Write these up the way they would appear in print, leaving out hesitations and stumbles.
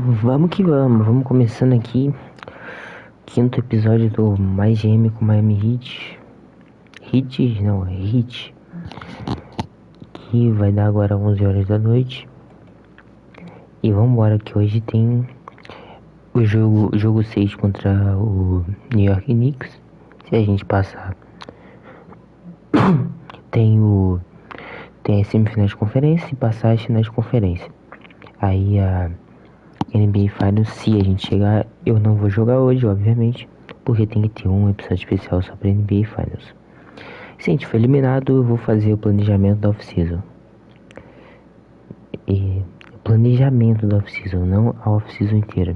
Vamos que vamos começando aqui, quinto episódio do MyGM com Miami Heat. Heat, que vai dar agora 11 horas da noite. E vambora, que hoje tem o jogo 6 contra o New York Knicks. Se a gente passar, tem as semifinais de conferência e passar as finais de conferência. Aí a NBA Finals, se a gente chegar, eu não vou jogar hoje, obviamente, porque tem que ter um episódio especial só pra NBA Finals. Se a gente for eliminado, eu vou fazer o planejamento da off-season. Planejamento da off-season, não a off-season inteira.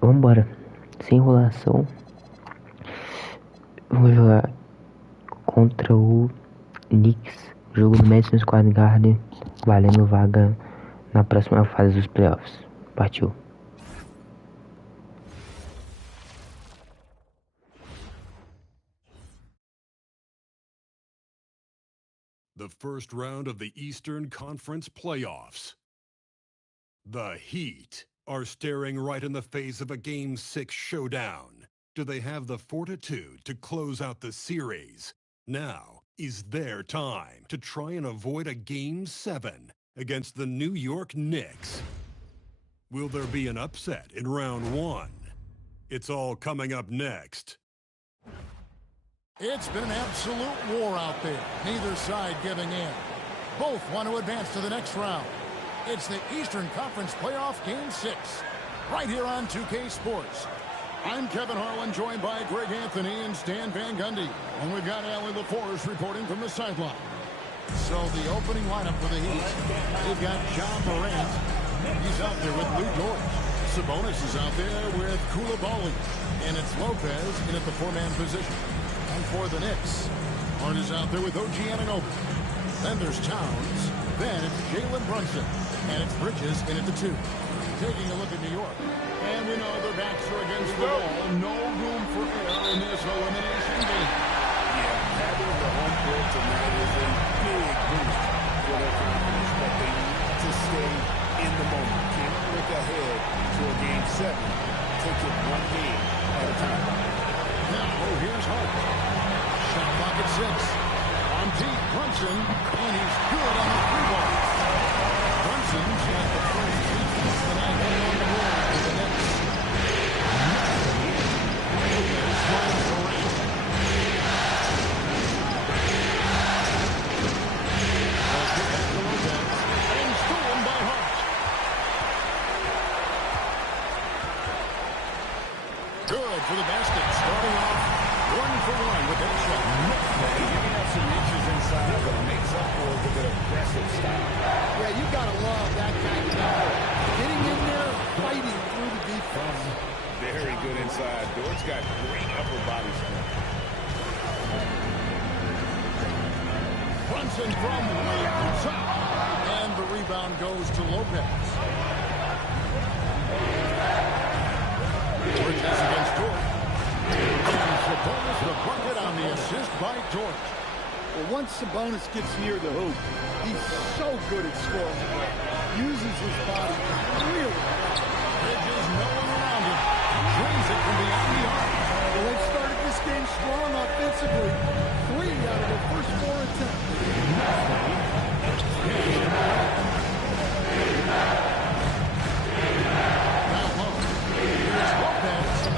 Vambora, sem enrolação. Vou jogar contra o Knicks, jogo do Madison Square Garden, valendo vaga na próxima fase dos playoffs. Partiu. The first round of the Eastern Conference Playoffs. The Heat are staring right in the face of a Game 6 showdown. Do they have the fortitude to close out the series? Now is their time to try and avoid a Game 7 against the New York Knicks. Will there be an upset in round 1? It's all coming up next. It's been an absolute war out there. Neither side giving in. Both want to advance to the next round. It's the Eastern Conference Playoff Game 6, right here on 2K Sports. I'm Kevin Harlan, joined by Greg Anthony and Stan Van Gundy. And we've got Allie LaForest reporting from the sideline. So the opening lineup for the Heat, they've got John Morant. He's out there with Lou George. Sabonis is out there with Koulibaly. And it's Lopez in at the four-man position. And for the Knicks, Hart is out there with OG Anunoby. Then there's Towns. Then it's Jalen Brunson. And it's Bridges in at the 2. Taking a look at New York. And we know their backs are against the wall. No room for error in this elimination game. Yeah, having the home court tonight is a big boost for their confidence. But they need to stay in the moment. Can't look ahead to a Game 7. Take it one game at a time. Now, here's Hart. Shot clock at 6. On deep, Brunson, and he's good on the 3 ball. Brunson's got the first 2 points tonight heading on the board for the Knicks. Lopez finds Morant. They'll kick back to Lopez, and stolen by Hart. Good for the basket, starting off 1-for-1 with that shot. He may have some inches inside, but makes up for it with an aggressive style. Yeah, you gotta love that kind of guy. Getting in there, fighting through the defense. Very good inside. Dort's got great upper body strength. Brunson from way outside. And the rebound goes to Lopez. Bridges against Dort. And Sabonis the bucket on the assist by Dort. Well, once Sabonis gets near the hoop, he's so good at scoring. Uses his body really well. Bridges, no one around him. Drains it from beyond the arc. Well, they've started this game strong offensively. 3 out of their first 4 attempts. Now low. Here's Lopez.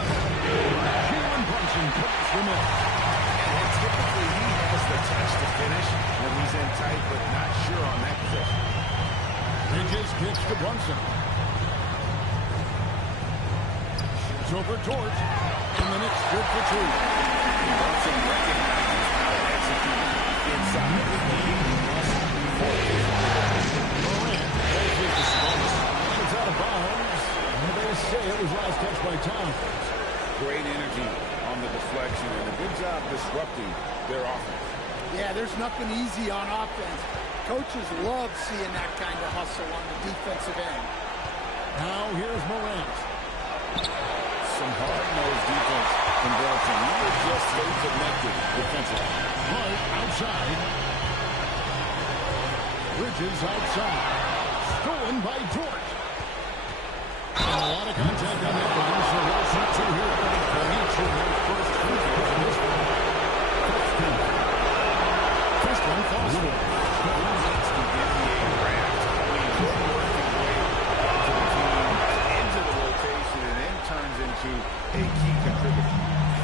Jalen Brunson puts them in. And typically he has the touch to finish when he's in tight, but not sure on that possession. Bridges kicks to Brunson. Shoots over Dort. And the Knicks good for 2. Brunson recognizes how to execute inside the game. Morant holds it to Sabonis. And it's out of bounds. And they say it was last touched by Towns. Great energy on the deflection and a good job disrupting their offense. Yeah, there's nothing easy on offense. Coaches love seeing that kind of hustle on the defensive end. Now here's Morant. Some hard-nosed defense from Brunson. He will just stay connected defensively. Hart outside. Bridges outside. Stolen by Dort. And a lot of contact on that one, so we'll shoot two here. The Heat shoot their first free throw in this one. First one falls for it. A key contributor.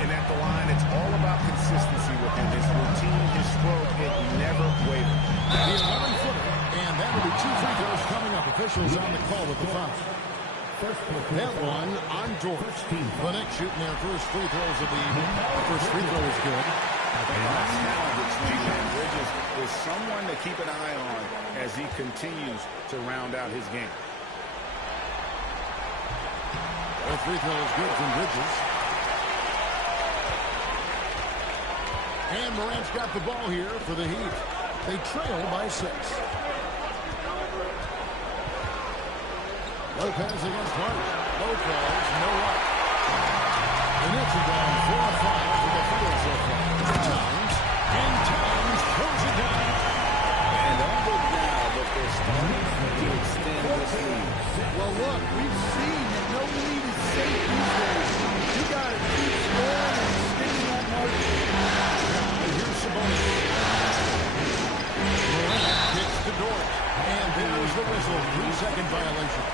And at the line, it's all about consistency with him. His routine, his stroke, it never wavers. The 11-footer, and that will be two free throws coming up. Officials on the call with the foul. That one on George. The Knicks shooting their first free throws of the evening. The first free throw is good. Bridges is someone to keep an eye on as he continues to round out his game. The free throw is good from Bridges. And Morant's got the ball here for the Heat. They trail by 6. Lopez against Hart. Lopez, no luck. The Knicks are down 4-5 for the field so far. Towns, and Towns throws it down. And under now, but they're starting to extend this lead. Well, look, we've seen that no lead is safe these days. You got to keep scoring and extending that margin. And here's Sabonis. Morant kicks to Dort. And there's the whistle. 3-second violation.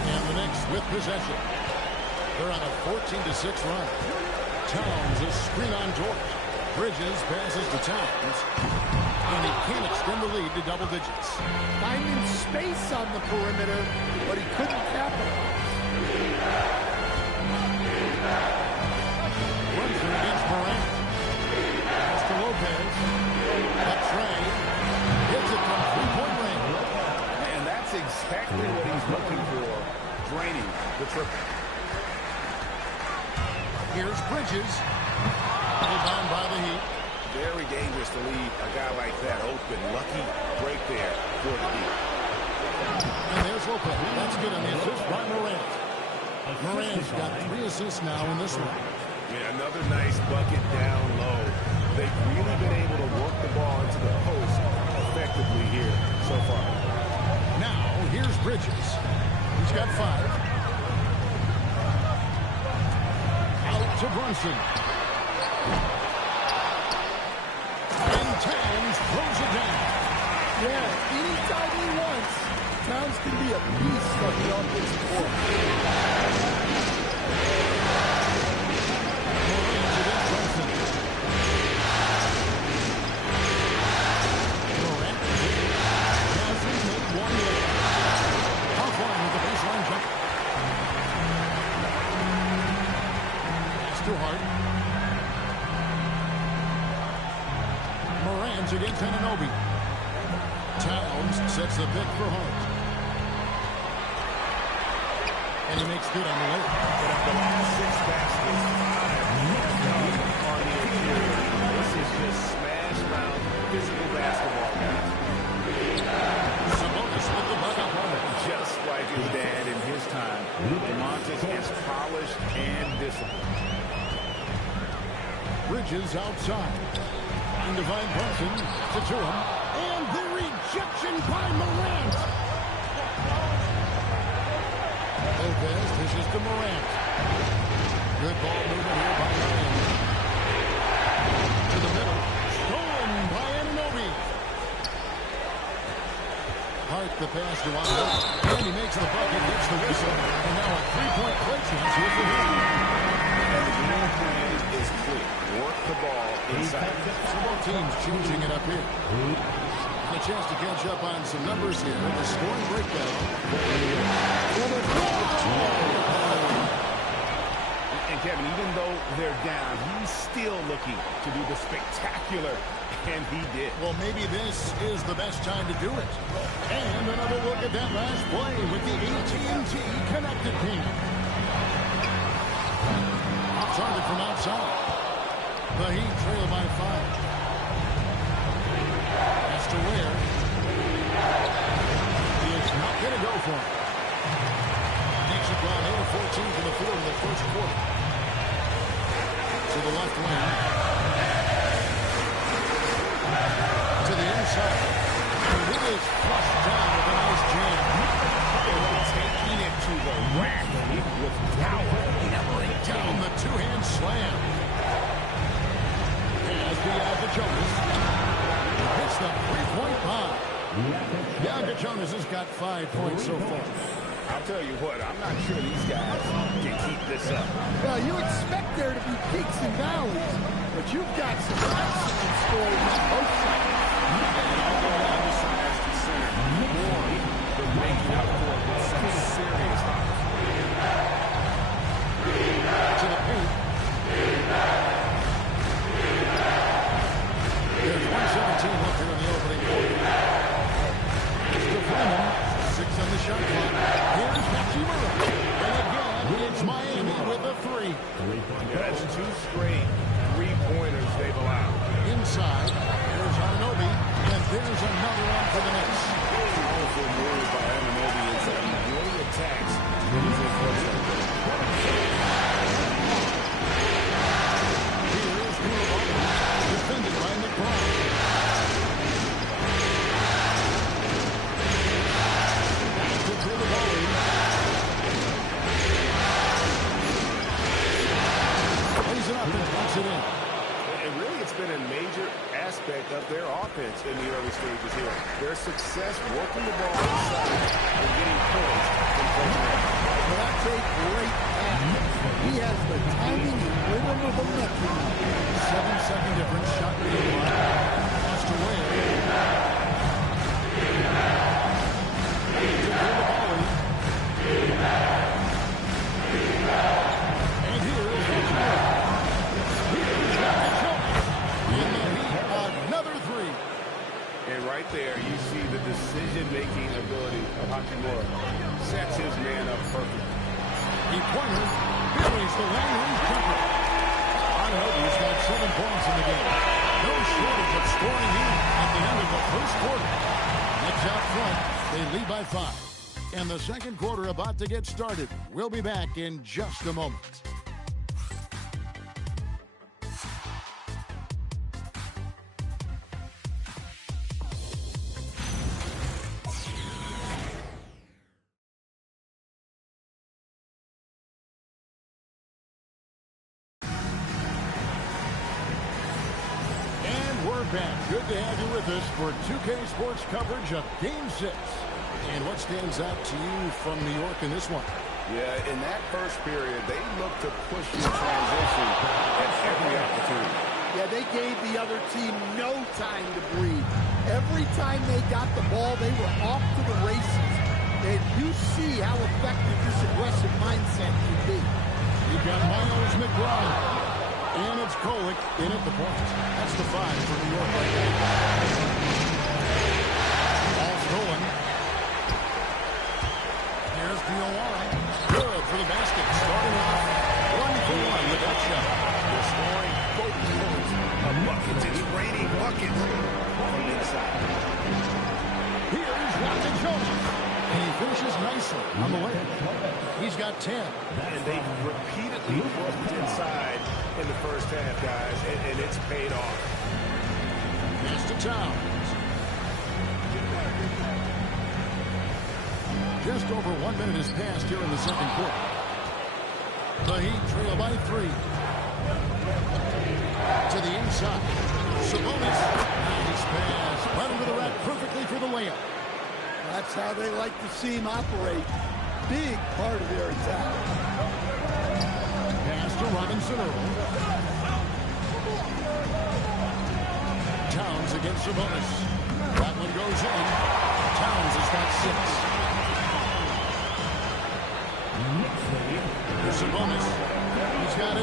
And the Knicks with possession. They're on a 14-6 run. Towns a screen on Dort. Bridges passes to Towns. And he can't extend the lead to double digits. Finding space on the perimeter, but he couldn't capitalize. Brunson against Morant. Pass to Lopez. A Trey. Hits it from three-point range. And that's exactly what he's looking for. Draining the triple. Here's Bridges. Rebound by the Heat. Very dangerous to leave a guy like that open. Lucky break there for the Heat. And there's Lopez. That's good on the assist by Morant. Morant's got 3 assists now in this one. Yeah, another nice bucket down low. They've really been able to work the ball into the post effectively here so far. Now, here's Bridges. He's got 5. Out to Brunson. And Towns throws it down. Yeah, anytime he wants, Towns can be a beast of the offensive court. Morant against Brunson. Morant doesn't make one leg. Top line with the baseline jump. It's too hard. Morant against Anunoby. Towns sets the pick for Hart. And he makes good on the layup. But of the last 6 baskets, 5 on the interior. This is just smash mouth physical basketball, guys. Sabonis with the bucket runner. Just like his dad in his time, Montes is polished and disciplined. Bridges outside. Trying to find Brunson. To him. And the rejection by Morant. Lopez dishes to Morant. Good ball movement here by Miami. To the middle. Stolen by Anunoby. Hart the pass to Anunoby. And he makes the bucket, gets the whistle. And now a 3-point play chance here for him. And the game plan is clear. Work the ball inside. So both teams changing it up here. And a chance to catch up on some numbers here. The scoring breakdown. And Kevin, even though they're down, he's still looking to do the spectacular, and he did. Well, maybe this is the best time to do it. And another look at that last play with the AT&T connected team. Target from outside. The Heat trail by 5. As to where. He is not going to go for it. Knicks have gone 8 of 14 from the field in the first quarter. To the left wing. is flushed down with a nice jam. Taking it to the rack with power. Down the two-hand slam. Has the Jonas. Hits the three-point bomb. Bianca Jonas has got 5 points so far. I'll tell you what, I'm not sure these guys can keep this up. Well, you expect there to be peaks and valleys, but you've got some excellent stories on both sides. Decides to center more than making up for it with some serious hops. To the paint. There's 1:17 left here in the opening quarter. Mr. Fleming, 6 on the shot clock. Here's Hachimura. And again, it's Miami with a 3. That's 2 straight three-pointers they've allowed. Inside, there's Anunoby, and there's another one for the Knicks. Powerful move by Anunoby inside. He really attacks when he's in close up. Here's Koulibaly, defended by McBride. To Koulibaly. Plays it up and puts it in. And really, it's been a major aspect of their offense in the early stages here. Their success working the ball inside and getting points from close range. Well, that's a great pass. He has the timing and rhythm of a metronome. 7-second difference. Shot being blocked. Pass to Wade. To Koulibaly. And here is Hachimura. Here's Hachimura. In the Heat, another 3. And right there, you see the decision-making ability of Hachimura. Sets his man up perfectly. He pointed, buries the Langley's jumper. Anunoby's got 7 points in the game. No shortage of scoring here at the end of the first quarter. Knicks out front, they lead by 5. And the second quarter about to get started. We'll be back in just a moment. Back. Good to have you with us for 2K Sports coverage of Game 6. And what stands out to you from New York in this one? Yeah, in that first period, they looked to push the transition at every opportunity. Yeah, they gave the other team no time to breathe. Every time they got the ball, they were off to the races. And you see how effective this aggressive mindset can be. You've got Miles McBride. And it's Kolek in at the point. That's the 5 for New York right now. Ball stolen. Here's Diawara. Good for the basket. Starting off 1 for 1 with that shot. They're scoring both points of buckets. It's raining buckets from inside. Here's Rocket Jones. And he finishes nicely on the layup. He's got 10. And they repeatedly worked inside in the first half, guys, and it's paid off. Pass to Towns. Just over 1 minute has passed here in the second quarter. The Heat trail by 3. To the inside. Sabonis. Nice pass. Right into the rack perfectly for the layup. That's how they like to see him operate. Big part of their attack. Pass to Robinson Earl. Towns against Sabonis. That one goes in. Towns has got 6. Here's Sabonis. He's got 8.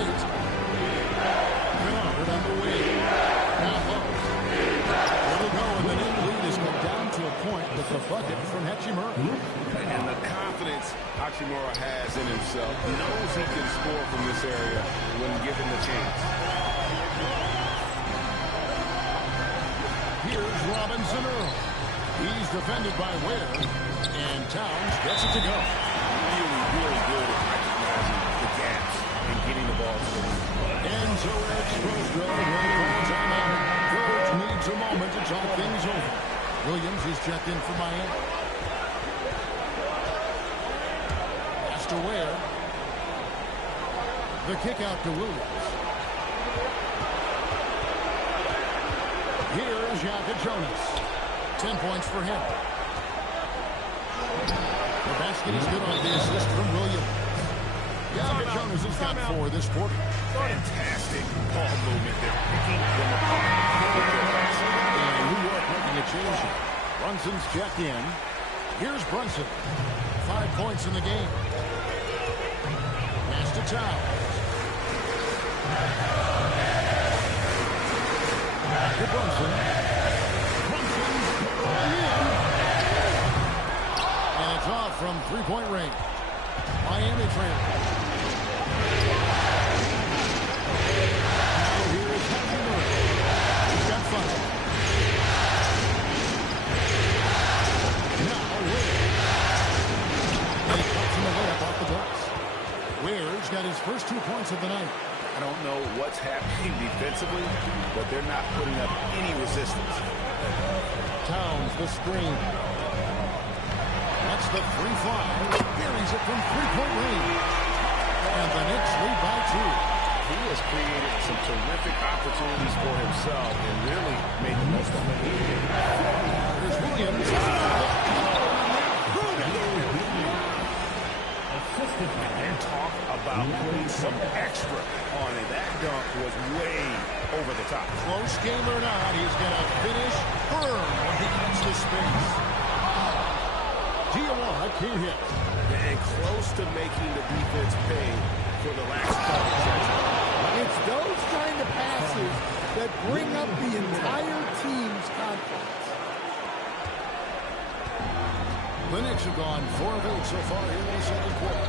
Bernard on the wing. Now low. Here we go, and the Knicks lead has come down to a point with the bucket from Hachimura. And the confidence Hachimura has in himself, knows he can score from this area when given the chance. Here's Robinson Earl. He's defended by Ware. And Towns gets it to go. Really, really good at recognizing the gaps and getting the ball to him. And so Eric Spoelstra will call timeout. Coach needs a moment to talk things over. Williams is checked in for Miami. Pass to Ware. The kick out to Williams. Here's Yaka Jonas. 10 points for him. The basket is good on the assist from Williams. Yaka Jonas has got 4 this quarter. Fantastic ball movement. They're picking them apart. And New York making a change here. Brunson's checked in. Here's Brunson. 5 points in the game. Pass to Towns. Back to Brunson. Brunson's in. And it's off from three-point range. Miami trailing. Now here is Happy Murray. He's got 5. Now Ware. And he cuts him away up off the glass. Ware's got his first 2 points of the night. I don't know what's happening defensively, but they're not putting up any resistance. Towns, the screen. That's the 3-5. Buries it from three-point range. And the Knicks lead by 2. He has created some terrific opportunities for himself and really made the most of it. Here's Williams. And talk about putting some extra on it. That dunk was way over the top. Close game or not, he's going to finish firm when he gets the space. Diawara can't hit. And close to making the defense pay for the last couple. It's those kind of passes that bring up the entire team's confidence. The Knicks have gone 4 of 8 so far here in the second quarter.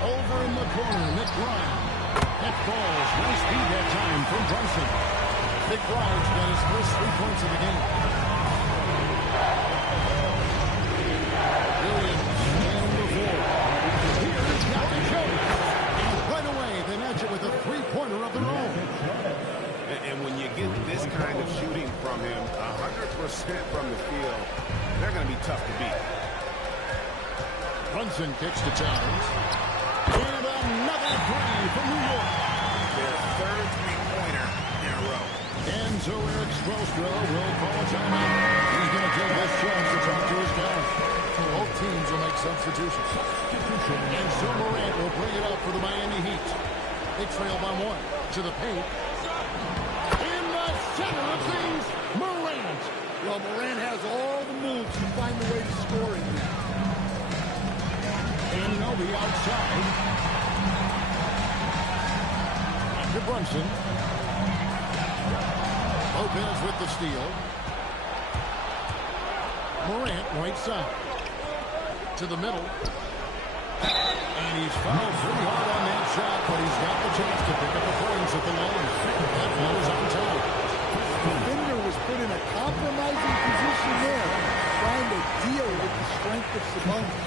Over in the corner, Nick Grimes. That falls. Nice feed that time from Brunson. Nick Grimes got his first 3 points of the game. Williams and the 4. Here's Yaka Jonas. And right away, they match it with a 3-pointer of their own. And when you get this kind of shooting from him, 100% from the field, they're going to be tough to beat. Brunson kicks to Towns. And another 3 from New York. Their third three-pointer in a row. And so Eric Spoelstra will call a timeout. He's going to take this chance to talk to his guys. Both teams will make substitutions. And so Morant will bring it up for the Miami Heat. They trail by 1 to the paint. In the center of things, Morant. Well, Morant has all the moves to find the way to score in here. And they'll be outside. Back to Brunson. Lopez with the steal. Morant right side. To the middle. And he's fouled pretty hard on that shot, but he's got the chance to pick up the points at the line. That one is on top. The defender was put in a compromising position there, trying to deal with the strength of Sabonis.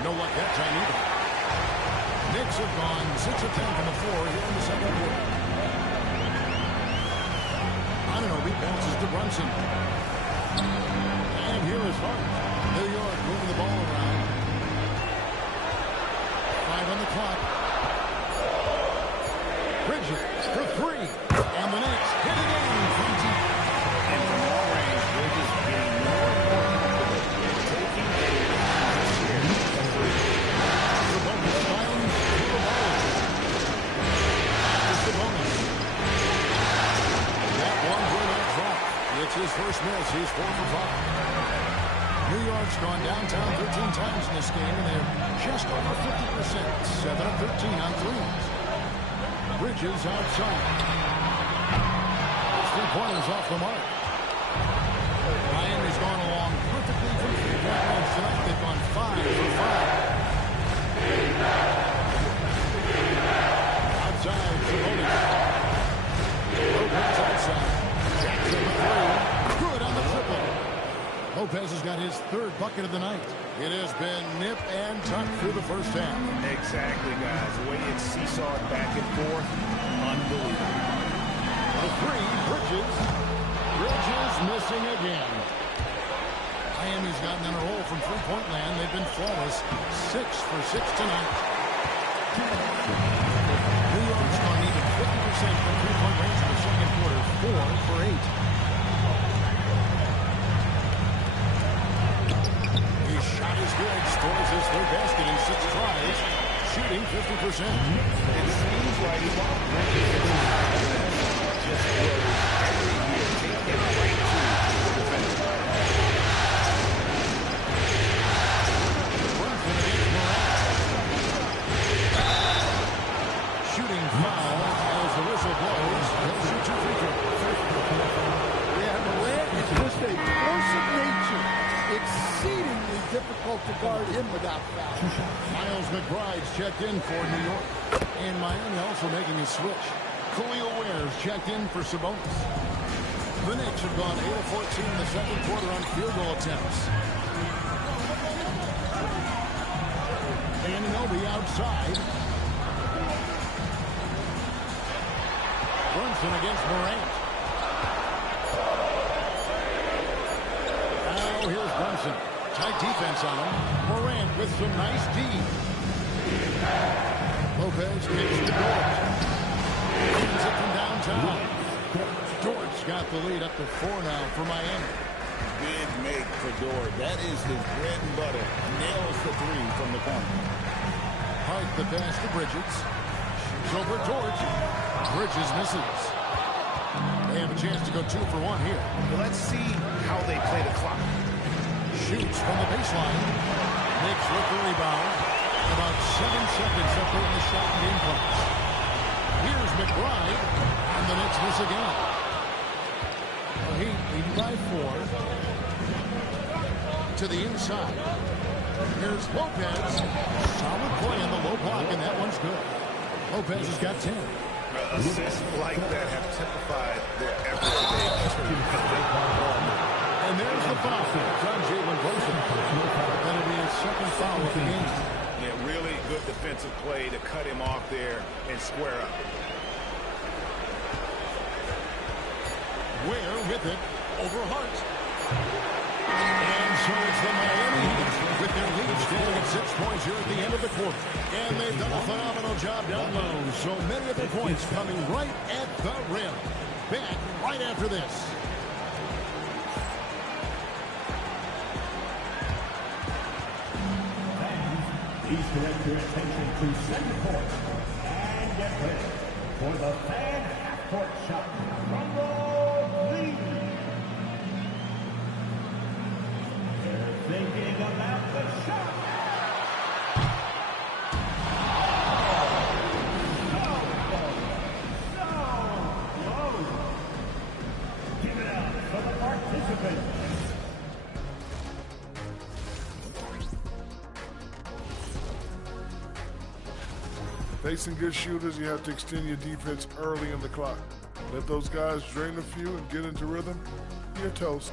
No luck that time either. Knicks have gone 6 of 10 from the floor here in the second quarter. Anunoby passes to Brunson. And here is Hart. New York moving the ball around. 5 on the clock. Bridges for 3. And the Knicks hit again from deep. And from long range, Bridges getting more and more comfortable taking It's his first miss. He's 4 for 5. New York's gone downtown 13 times in this game, and they're just over 50%. 7 of 13 on threes. Bridges outside. 3-pointers off the mark. Miami's gone along perfectly from 3-point range tonight. They've gone 5 for 5. Outside, Sabonis. Lopez outside. Jackson the 3. Good on the triple. Lopez has got his 3rd bucket of the night. It has been nip and tuck through the first half. Exactly, guys. The way it's seesawed back and forth, unbelievable. The 3, Bridges. serving again. Miami's gotten in a roll from three-point land. They've been flawless. 6 for 6 tonight. New York's gone even 50% from three-point range in the second quarter. 4 for 8. His shot is good. Scores his third basket in 6 tries. Shooting 50%. It seems like he's just grows every year. Take him right to the defense. Brunson against Morant. Shooting foul as the whistle blows. He'll shoot 2 free throws. Yeah, Morant is just a force of nature. Exceedingly difficult to guard him without foul. Miles McBride's checked in for New York. And Miami also making a switch. Khalil Ware's checked in for Sabonis. The Knicks have gone 8 of 14 in the second quarter on field goal attempts. Anunoby outside. Brunson against Morant. Now here's Brunson. Tight defense on him. Morant with some nice D. Lopez kicks to Dort. Wins it from downtown. Dort's got the lead up to 4 now for Miami. Big make for Dort. That is his bread and butter. Nails the 3 from the corner. Hart the pass to Bridges. Shoots over Dort. Bridges misses. They have a chance to go 2 for 1 here. Let's see how they play the clock. Shoots from the baseline. Knicks with the rebound. About 7 seconds separating the shot and game clocks. Here's McBride. And the Knicks miss again. The Heat leading by 4. To the inside. Here's Lopez. Solid play on the low block, and that one's good. Lopez has got 10. Assists like that have typified their everyday And there's the foul on Jalen Brunson. That'll be his second foul of the game. Yeah, really good defensive play to cut him off there and square up. Ware with it over Hart. And so it's the Miami Heat with their lead standing at 6 points here at the end of the quarter. And they've done a phenomenal job down low. So many of their points coming right at the rim. Back right after this. Please direct your attention to center court and get ready for the fan half-court shot from the lead. They're thinking about the shot. So close. Give it up for the participants. Facing good shooters, you have to extend your defense early in the clock. Let those guys drain a few and get into rhythm. You're toast.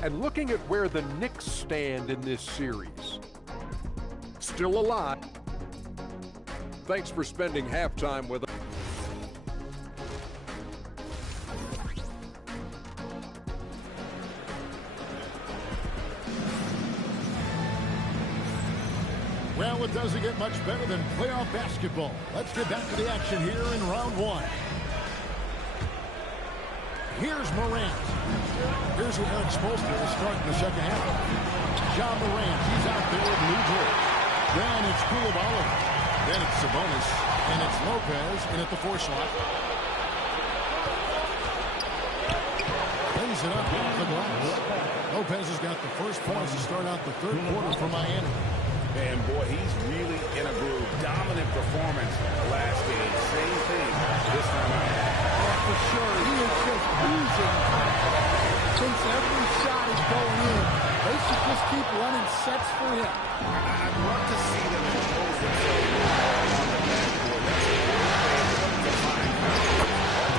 And looking at where the Knicks stand in this series, still alive. Thanks for spending halftime with us. Well, it doesn't get much better than playoff basketball. Let's get back to the action here in round 1. Here's Morant. Here's who Eric Spoelstra is starting the second half. John Morant, he's out there with New Jersey. Then it's Koulibaly. Then it's Sabonis. And it's Lopez in at the 4 slot. Plays it up off the glass. Lopez has got the first points to start out the third quarter for Miami. And boy, he's really in a groove. Dominant performance last game. Same thing this time out. For sure, he is just oozing confidence. Thinks every shot is going in. They should just keep running sets for him. I'd love to see them impose themselves on the backboard. That's a great way to find confidence.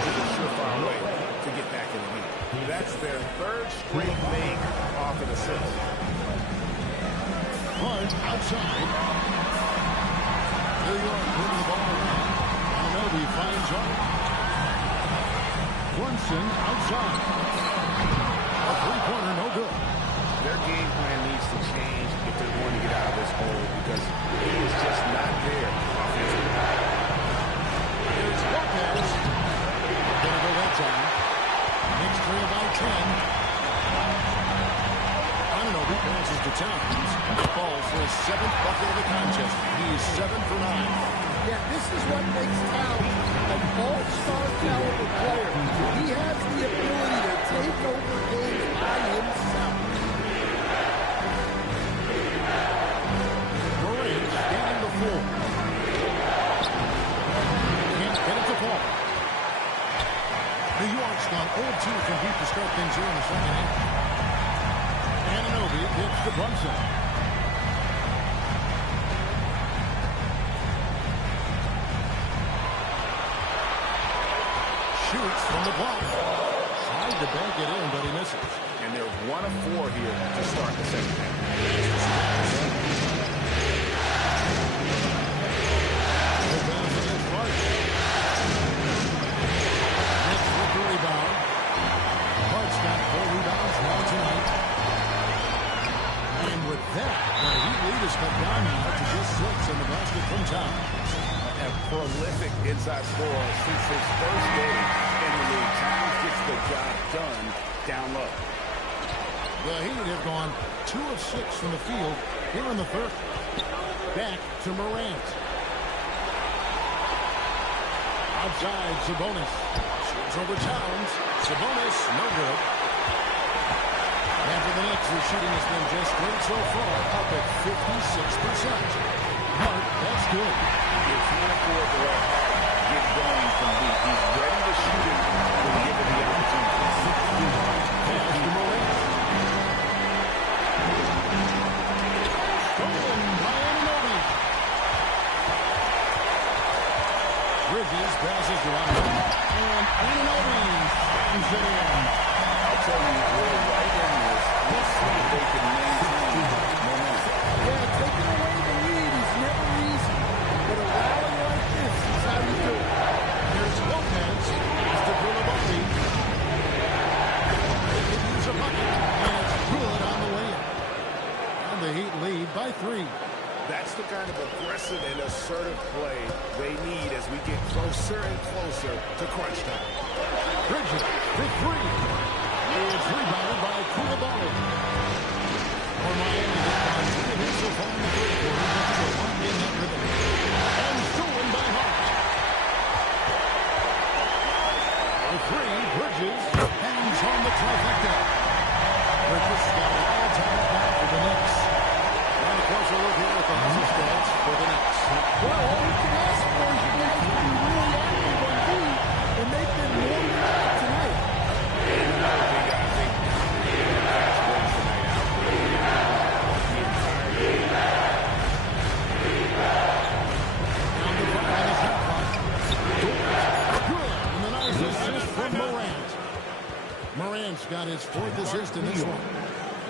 It's a surefire way to get back in the game. That's their 3rd straight make off an assist. Hart outside. New York moving the ball around. Anunoby finds Hart. Brunson outside. three-pointer, no good. Their game plan needs to change if they're going to get out of this hole because he is just not there offensively. Here's Lopez. Gonna go that time. Knicks trail by 10. He passes to Towns. Falls for his 7th bucket of the contest. He is 7 for 9. Yeah, this is what makes Towns an all-star caliber player. He has the ability to take over games by himself. Morant scanning the floor. Can't get it to fall. New York's gone 0-2 from deep to start things here in the second half. Ananobi gets to Brunson. Shoots from the block. Tried to bank it in, but he misses. And they're 1 of 4 here to start the second half. Rebounds against March. Knicks with the rebound. March got 4 rebounds now tonight. And with that, the Heat lead is cut down now to just 6 in the basket from Towns. A prolific inside scorer since his first game in the league. Towns gets the job done down low. The Heat have gone 2 of 6 from the field here in the third. Back to Morant. Outside, Sabonis. Shoots over Towns. Sabonis, no good. And for the Knicks, their shooting has been just great so far, up at 56%. Hart, that's good. You can't afford to let Hart get going from deep. He's ready to shoot it when given the opportunity. Pass to Morant. Stolen by Ananobi. Bridges passes to Ananobi. And Ananobi slams it in. I'll tell you, we're right in this. Let's see if they can maintain momentum. Yeah, taking away the lead is never easy. But a rally like this is how you do it. Here's Lopez. Here's to Koulibaly. They can use a bucket. And it's good on the way in. And the Heat lead by 3. That's the kind of aggressive and assertive play they need as we get closer and closer to crunch time. Bridges for 3. It's rebounded by Koulibaly. For Miami, they've gone 3 of 8 so far in the third quarter. They're locked in that rhythm. And stolen by Hart. For 3, Bridges hangs on the trifecta. Bridges got it all tied up now for the Knicks. And a closer look here at the Hustle stats for the Knicks. Well, all you can ask for is the Knicks to be really active on D, and they've been more than that tonight. And another thing, I think, fast breaks tonight out the entire game. Down the front on the shot clock. Good. And the nice assist from Morant. Morant's got his 4th assist in this one.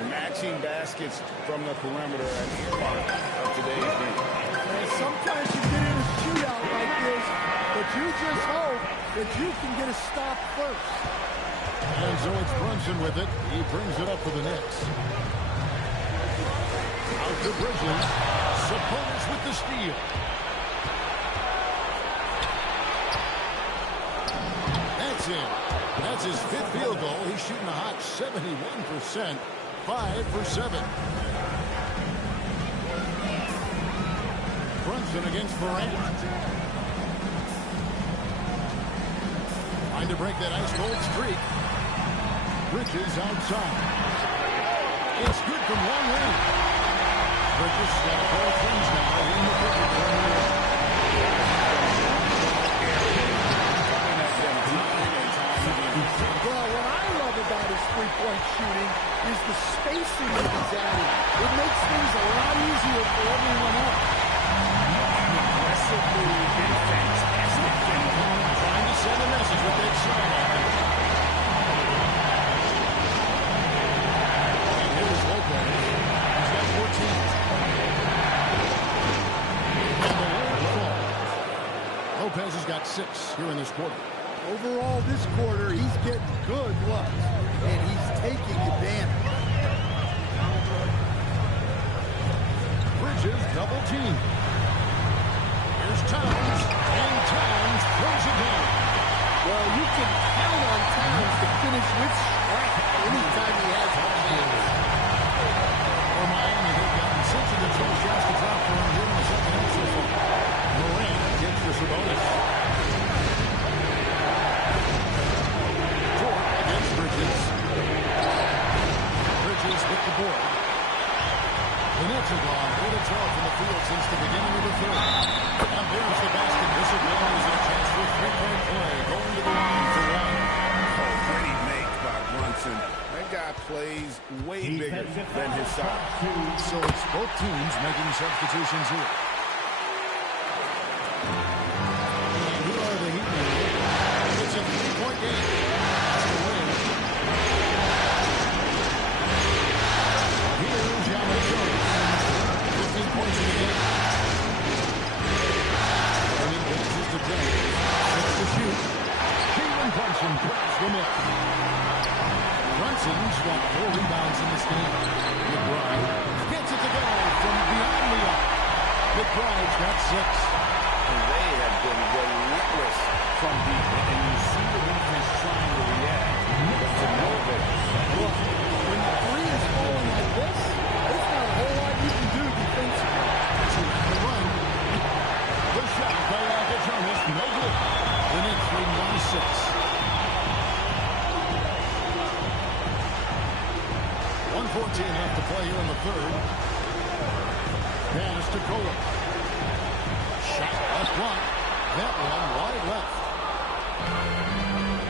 Matching baskets from the perimeter and earmark of today's game. And sometimes you get in a shootout like this, but you just hope that you can get a stop first. And so it's Brunson with it. He brings it up for the Knicks. Out to Bridges. Sabonis with the steal. That's it. That's his 5th field goal. He's shooting a hot 71%. 5 for 7. Brunson against Morant. Trying to break that ice-cold streak. Bridges outside. It's good from long range. Bridges got 4 things now in the picture. Well, what I love about his three-point shooting is the spacing that he's adding. It makes things a lot easier for everyone else. Aggressive move and fantastic finish. Trying to send a message with that shot. And here's Lopez. He's got 14. And the word falls. Lopez has got 6 here in this quarter. Overall, this quarter, he's getting good looks, and he's taking advantage. Bridges double team. Here's Towns, and Towns throws it down. Well, you can count on Towns to finish with strength anytime he has a chance. For Miami, they've gotten 6 of the 12 shots to drop for him here in the second half so far. Morant gets the Sabonis. Ford against Bridges. Bridges with the board. The Nets have gone 4 of 12 from the field since the beginning of the third. And there's the basket. This again is a chance for a three-point play. Going to the line for one. Oh, pretty make by Brunson. That guy plays way bigger than his size. So it's both teams making substitutions here. And here are the Heat now. It's a three-point game. That's the win. Here's Jalen Brunson. 15 points in the game. And he passes to Jones. 6 to shoot. Jalen Brunson grabs the miss. Brunson's got 4 rebounds in this game. McBride gets it to go from beyond the arc. McBride's got 6. And they have been relentless from deep. And you see the defense trying to react. But to no avail. Look, when the three is falling like this, there's not a whole lot you can do defensively. So the run. The shot by Jonas, no good. The Knicks lead 1-6. 1:14 left to play here in the third. Pass to Cole. Shot left block. That one wide left.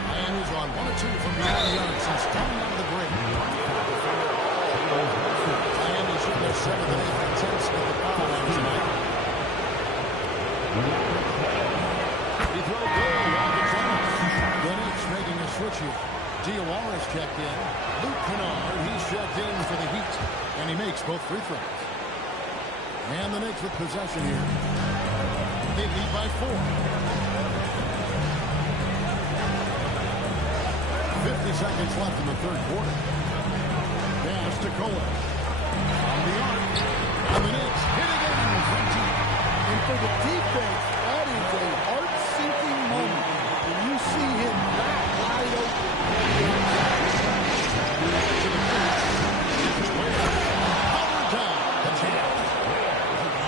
And he's on 1 of 2 from beyond the arc since coming out of the break. Miami shooting their 7th and 8th attempts at the foul line tonight. He throws good. The Knicks making a switch here. Diawara's checked in. Luke Kennard, he's checked in for the Heat. And he makes both free throws. And the Knicks with possession here. They lead by 4. 50 seconds left in the third quarter. Pass to Cole. On the arc. And the Knicks hit again from deep. And for the defense, that is a heart-sinking moment when you see him that wide open.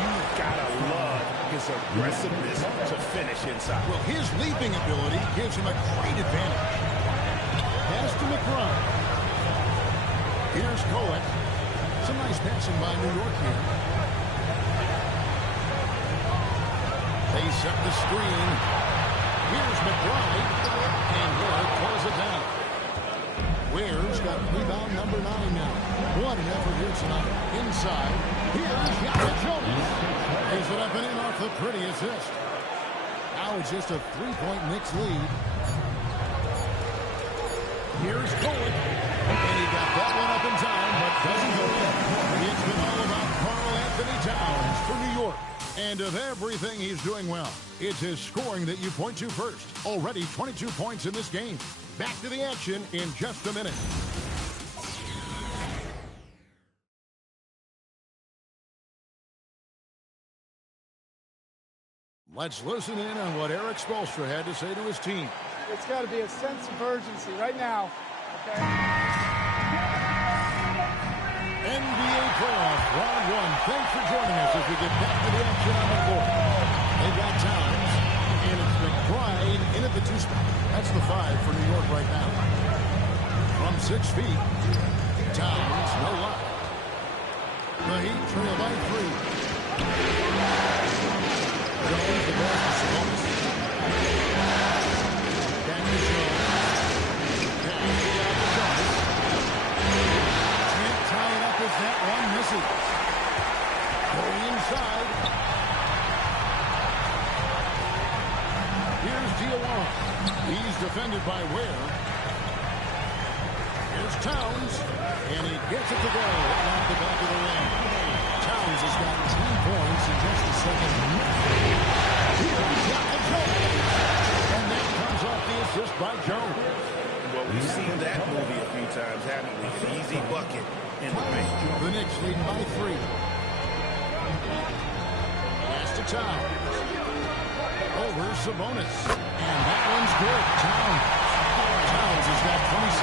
You've got to love his aggressiveness to finish inside. Well, his leaping ability gives him a great advantage. Pass to McBride. Here's Cohen. Some nice passing by New York here. They set the screen. Here's McBride. And Ware pulls it down. Ware's got rebound number 9 now. What an effort here tonight. Inside. Here's Jonas. Lays it up and in off the pretty assist. Now it's just a 3-point Knicks lead. Here's Cohen. And he got that one up in time, but doesn't go in. It's been all about Karl Anthony Towns for New York. And of everything he's doing well, it's his scoring that you point to first. Already 22 points in this game. Back to the action in just a minute. Let's listen in on what Eric Spoelstra had to say to his team. It's got to be a sense of urgency right now. Okay. NBA playoffs, round 1. Thanks for joining us as we get back to the action on the court. They've got Towns, and it's McBride in at the 2 spot. That's the 5 for New York right now. From 6 feet, Towns, no luck. The Heat trail by 3. Jones, the ball to Sabonis. Back to Jones. Back to Jones. Can't tie it up as that one misses. Going inside. Here's Diawara. He's defended by Ware. Here's Towns. And he gets it to go. Off the back of the rim. Towns has got 10 points in just a second. Here's Jones. And that comes off the assist by Jones. Well, we've seen that movie a few times, haven't we? An easy bucket in the paint. The Knicks leading by 3. Pass to Towns. Over Sabonis. And that one's good. Towns has got 26.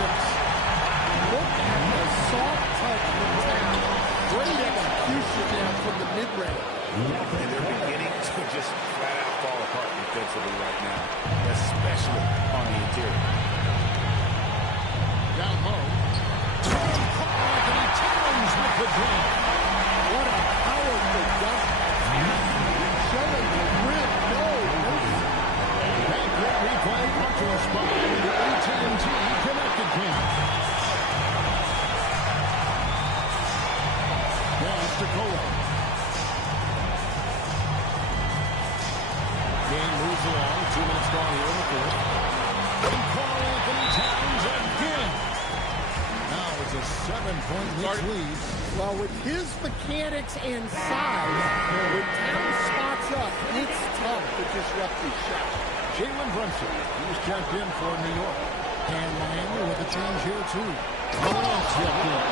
Look at the soft touch from Towns. Great execution there from the mid-range. And they're beginning to just flat out fall apart defensively right now, especially on the interior. Down low. Anthony Towns with the draw. What a powerful dunk. Showing the rim. No. That great replay brought to us by the AT&T Connected Camp. Pass to Cole. Game moves along. 2 minutes gone here in the fourth. And Carl Anthony Towns again. Now it's a 7-point lead. Well, with his mechanics and size, when Towns spots up, it's tough to disrupt his shot. Jalen Brunson, he's checked in for New York. And Miami with a change here, too. Morant checked in.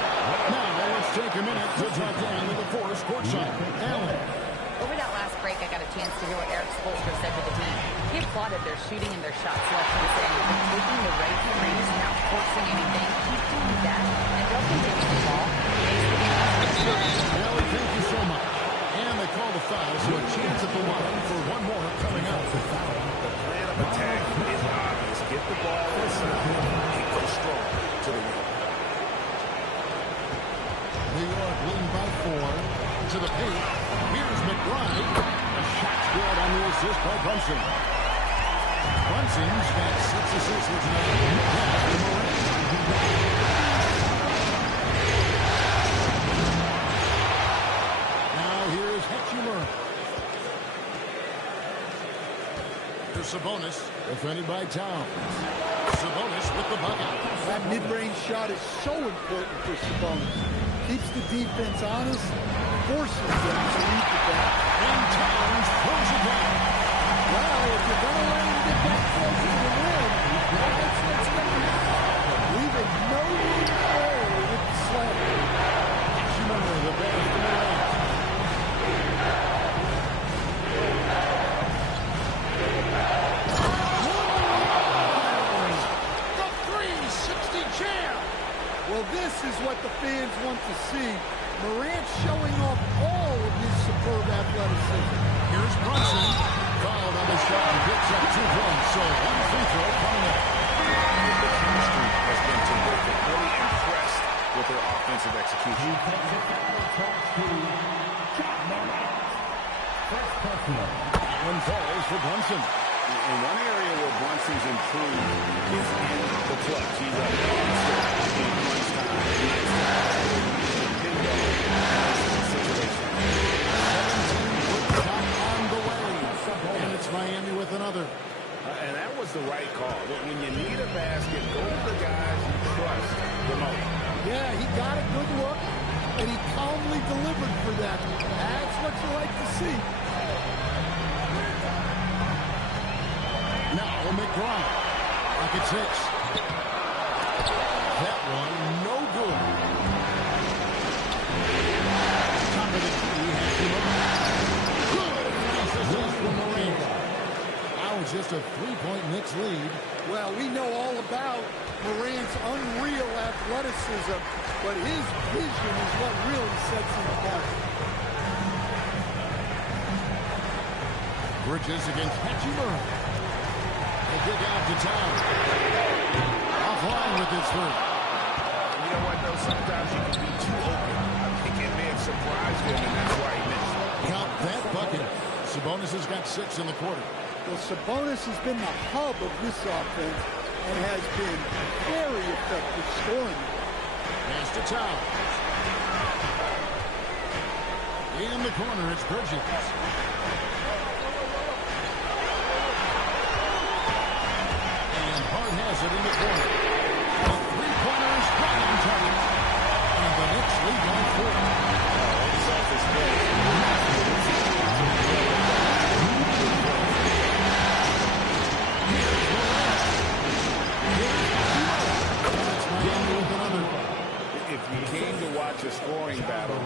Now, let's take a minute to talk down to the Forest courtside. Allen. Over that last break, I got a chance to hear what Eric Spoelstra said to the team. He applauded their shooting and their shot selection, saying, taking the right threes, not forcing anything. Keep doing that, and they'll continue to fall. Allen, thank you so much. And they call the foul, so a chance at the line for one more coming out. The plan of attack is obvious. Get the ball inside and go strong to the rim. New York leading by 4. To the paint. Here's McBride. A shot's good on the assist by Brunson. Brunson's got 6 assists with 9. Pass to Morant. Now here's Hetchimer. Here's Sabonis, defended by Towns. Sabonis with the bucket. That mid-range shot is so important for Sabonis. Keeps the defense honest, forces them to lead the back. And Towns throws it down. Well, if you're going to let him get that close to the rim, that's what's going to happen. Leaving no room to err with the slam. Hetchimer, the pass to Morant. The 360 jam. Well, this is what the fans want to see. Morant showing off all of his superb athleticism. Here's Brunson. Fouled on the shot and picks up 2 points. So one free throw coming up. The chemistry has been terrific. Really impressed with their offensive execution. One falls for Brunson. In one area where Brunson's improved is in the clutch. He's a monster in crunch time. Bingo. Situation. 17-foot shot on the way. And it's Miami with another. And that was the right call. When you need a basket, go to the guys you trust the most. Yeah, he got a good look, and he calmly delivered for that. That's what you like to see. Now McBride. Pocket 6. That one no good. Top of the key. Good. Nice assist from Morant. Now it's just a 3-point Knicks lead. Well, we know all about Morant's unreal athleticism, but his vision is what really sets him apart. Bridges against Hetchimer. The kick out to Town. Offline with his three. You know what, though? Sometimes you can be too open. I think it may have surprised him, and that's why he missed. Count that bucket. Sabonis has got 6 in the quarter. Well, Sabonis has been the hub of this offense and has been very effective scoring. Pass to Town. In the corner, it's Bridges. Hart has it in the corner. The three-pointer is right on target. And the Knicks lead by 4. Here's Morant. It's Miami with another. a scoring battle,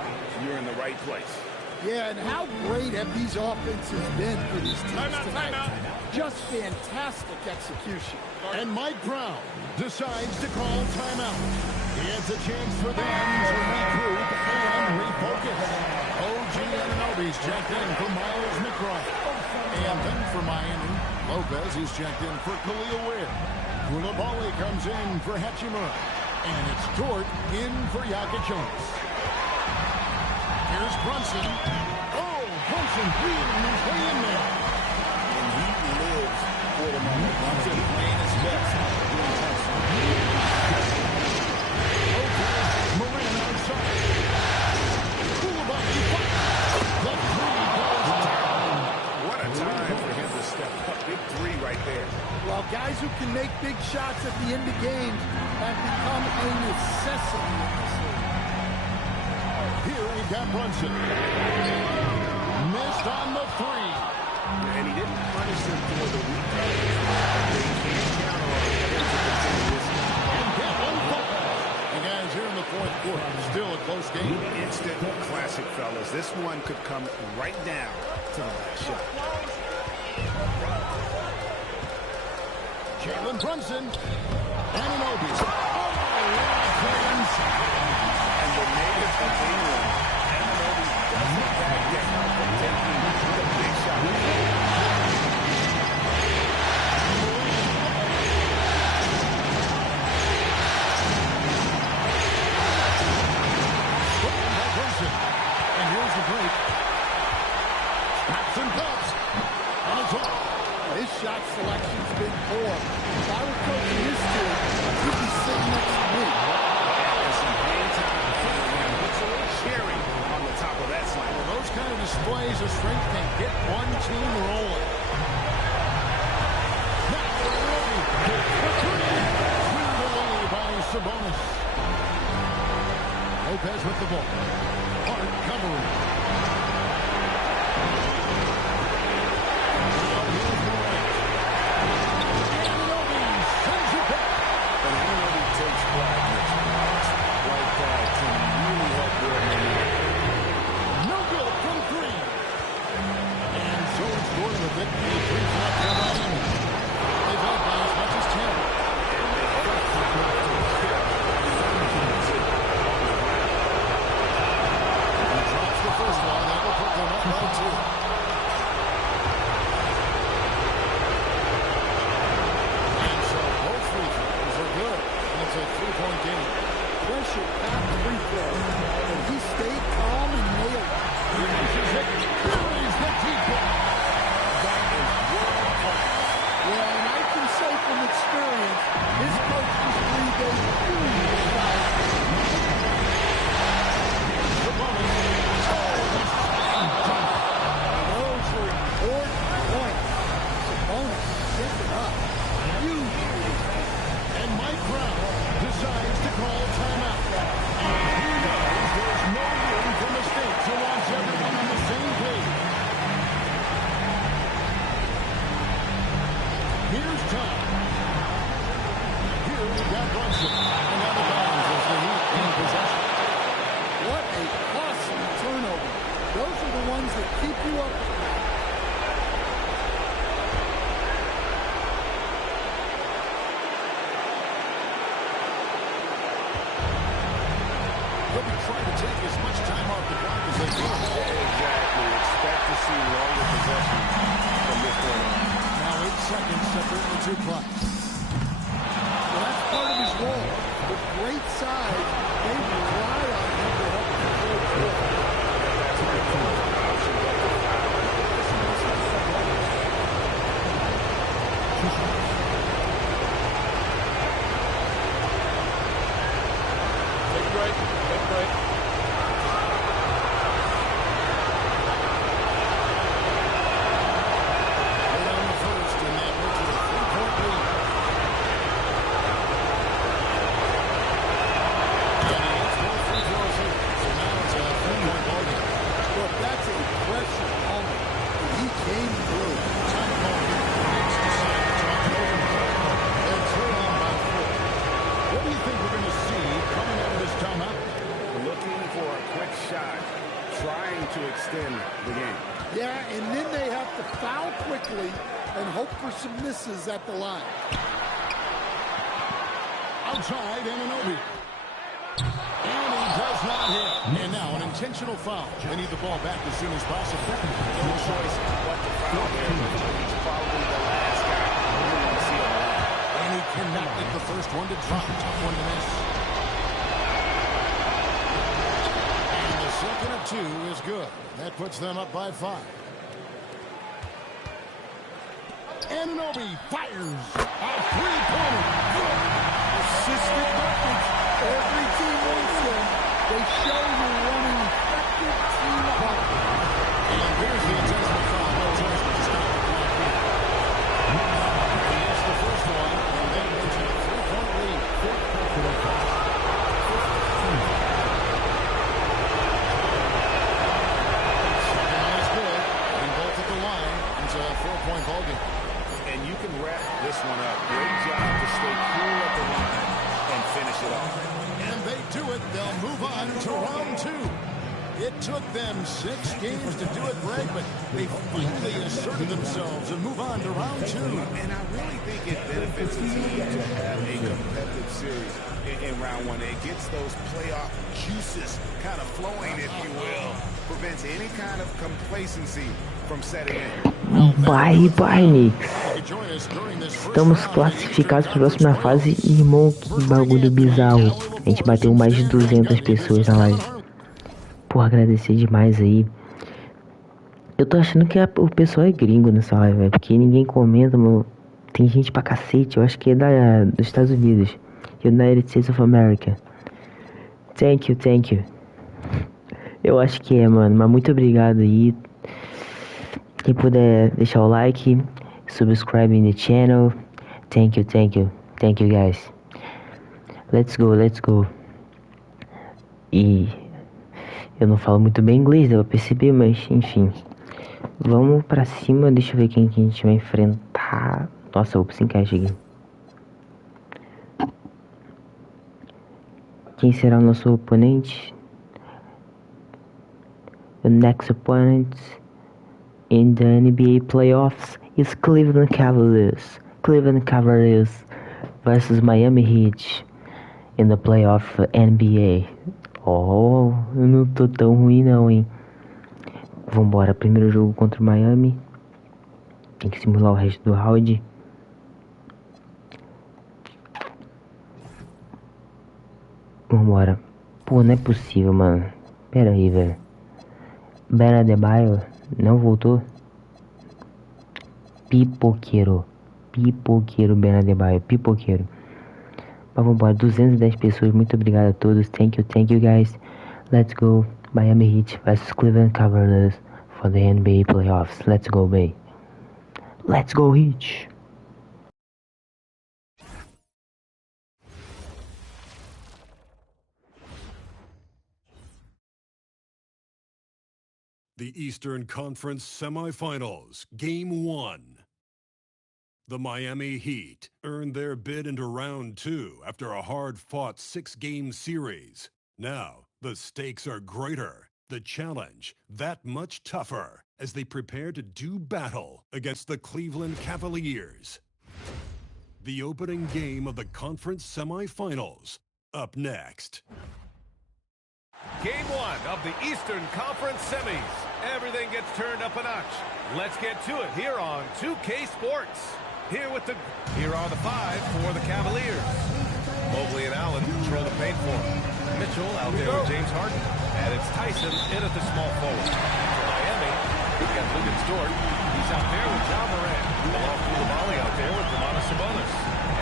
you're in the right place. Yeah, and how great have these offenses been for these teams tonight? Just fantastic execution. And Mike Brown decides to call timeout. It's a chance for them to regroup and refocus. OG Anunoby's checked in for Miles McBride. And then for Miami, Lopez is checked in for Khalil Ware. Koulibaly comes in for Hachimura. And it's Dort in for Jokic. Here's Brunson. Oh, Brunson beating his way in there. And he lives for the moment. Brunson playing his best. Okay, Morant outside. Koulibaly fights. The three goes down. What a time for him to step up. Big three right there. Well, guys who can make big shots at the end of games have become a necessity in this league. Here we got Brunson. Missed on the three. And he didn't punish him for the weak touches. They can't count on him to continue this. And get one foul. And guys, here in the fourth quarter, still a close game. Instant classic, fellas. This one could come right down to the last shot. Jalen Brunson. Anunoby. And the native of England, Anunoby doesn't back down from taking the big shot. And here's the break. Snaps and pops. And it's off. His shot selection's been poor. If I were coaching this team, he'd be sitting next to me. And some hang time for him. It's a little cherry on the top of that slam. Well, those kind of displays of strength can get one team rolling. Now, the three. Cleared away by Sabonis. Lopez with the ball. Hart covering. Now here's Morant. Anunoby sends it back. And Anunoby takes pride in his marks like that can really help build momentum. No good from three. And so it's Gordon with it. He brings it up to Miami. They've led by as much as 10. And they have to go to the kill. He drops the first one. That will put them up by two. And so both free throws are good. And it's a three-point game. Pressure packed free throw. And he stayed calm and nailed it. He misses it. Buries the deep ball. That is world class. Well, and I can say from experience, his coach was 3 days Those were important points. Sabonis stepping up. Huge. And Mike Brown decides to call timeout. He knows there's no room for mistakes. He wants everyone on the same page. Here's Tom. Here we got Brunson. And now the Barnes as the Heat in possession. What a costly turnover. Those are the ones that keep you up. They'll be trying to take as much time off the clock as they can. Exactly. Expect to see longer possession from this point on. Now 8 seconds separate the two clocks. Well, that's part of his role. With great size, they rely on him to help control the floor. That's right. Take a break. Take a break. Right on the first, and that went to a 3-point lead. And he hits both free throws here. So now it's a 3-point ball game. Look, that's a pressure moment. He came through. Time call here. Knicks decide to talk it over. They're trailing by 4. What do you think we're going to see coming out of this timeout? Looking foul quickly and hope for some misses at the line. Outside, Anunoby. And he does not hit. And now an intentional foul. They need the ball back as soon as possible. No choice but to foul there. He's probably the last guy we want to see on the line. And he cannot get the first one to drop. Tough one to miss. And the second of two is good. That puts them up by 5. Anunoby fires a three-pointer. Good. Assisted buckets. Every team wants them. They show you running effective team ball. And here's the adjustment foul. No choice but to stop the clock here. He gets the first one, and then goes to a 3-point lead. Second one is good. Getting both at the line. It's a 4-point ball game. And you can wrap this one up. Great job to stay cool at the line and finish it off. And they do it. They'll move on to round 2. It took them 6 games to do it, Greg, but they finally asserted themselves and move on to round 2. And I really think it benefits the team to have a competitive series in round 1. It gets those playoff juices kind of flowing, if you will. Prevents any kind of complacency from setting in. Bye, Knicks. Estamos classificados para a próxima fase. Irmão, que bagulho bizarro. A gente bateu mais de 200 pessoas na live. Porra, agradecer demais aí. Eu tô achando que o pessoal é gringo nessa live, véio, porque ninguém comenta, mano. Tem gente pra cacete. Eu acho que é dos Estados Unidos. United States of America. Thank you. Eu acho que é, mano. Mas muito obrigado aí. Quem puder deixar o like, subscribe in the channel. Thank you guys. Let's go. E eu não falo muito bem inglês, deu pra perceber, mas enfim. Vamos pra cima, deixa eu ver quem que a gente vai enfrentar. Nossa, opa, se encaixa aqui. Quem será o nosso oponente? The next opponent in the NBA playoffs is Cleveland Cavaliers versus Miami Heat in the playoff NBA. Oh, eu não tô tão ruim não, hein. Vambora, primeiro jogo contra o Miami. Tem que simular o resto do round. Vambora. Pô, não é possível, mano. Pera aí, velho. Bena Adebayo não voltou? Pipoqueiro Bena Adebayo, pipoqueiro. Mas vambora, 210 pessoas, muito obrigado a todos. Thank you guys. Let's go, Miami Heat vs Cleveland Cavaliers for the NBA playoffs. Let's go, Bay. Let's go, Heat. The Eastern Conference Semifinals, Game 1. The Miami Heat earned their bid into Round 2 after a hard-fought 6-game series. Now, the stakes are greater, the challenge that much tougher as they prepare to do battle against the Cleveland Cavaliers. The opening game of the conference semifinals, up next. Game 1 of the Eastern Conference Semis. Everything gets turned up a notch. Let's get to it here on 2K Sports. Here are the 5 for the Cavaliers. Mobley and Allen control the paint for him. Mitchell out there with James Harden. And it's Tyson in at the small forward. For Miami, we've got Lucas Dort. He's out there with John Morant. Along Koulibaly out there with Domantas Sabonis.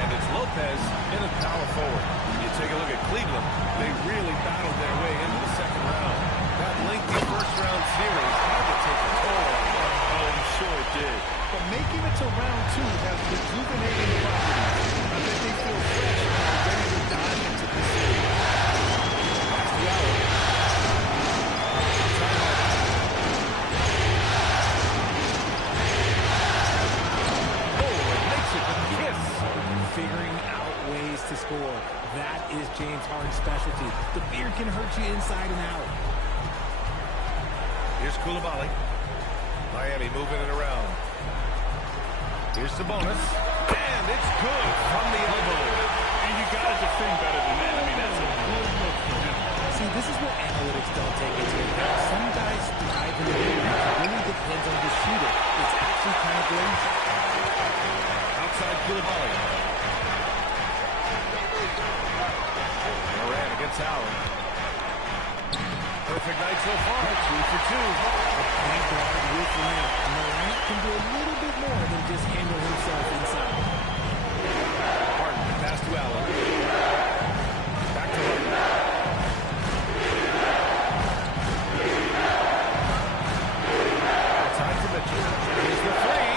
And it's Lopez in at power forward. You take a look at Cleveland. They really battled their way into the second round. That lengthy first-round series had to take a toll on them. Oh, I'm sure it did. But making it to round 2 has rejuvenating properties. I think they feel fresh and ready to dive into this series. That's the hour. Oh, it makes it with a kiss. Figuring out ways to score. That is James Harden's specialty. The beard can hurt you inside and out. Here's Koulibaly. Miami moving it around. Here's the bonus. And it's good from the elbow. And you got to defend better than that. I mean, that's a good look for him. See, this is what analytics don't take into account. Some guys thrive in the game. It really depends on the shooter. It's actually kind of lazy. Outside Koulibaly. Morant against Allen. Perfect night so far. 2 for 2. A point guard with Morant. Morant can do a little bit more than just handle himself inside. Harden, pass to Allen. Back to Harden. Outside to Mitchell. Here's the three.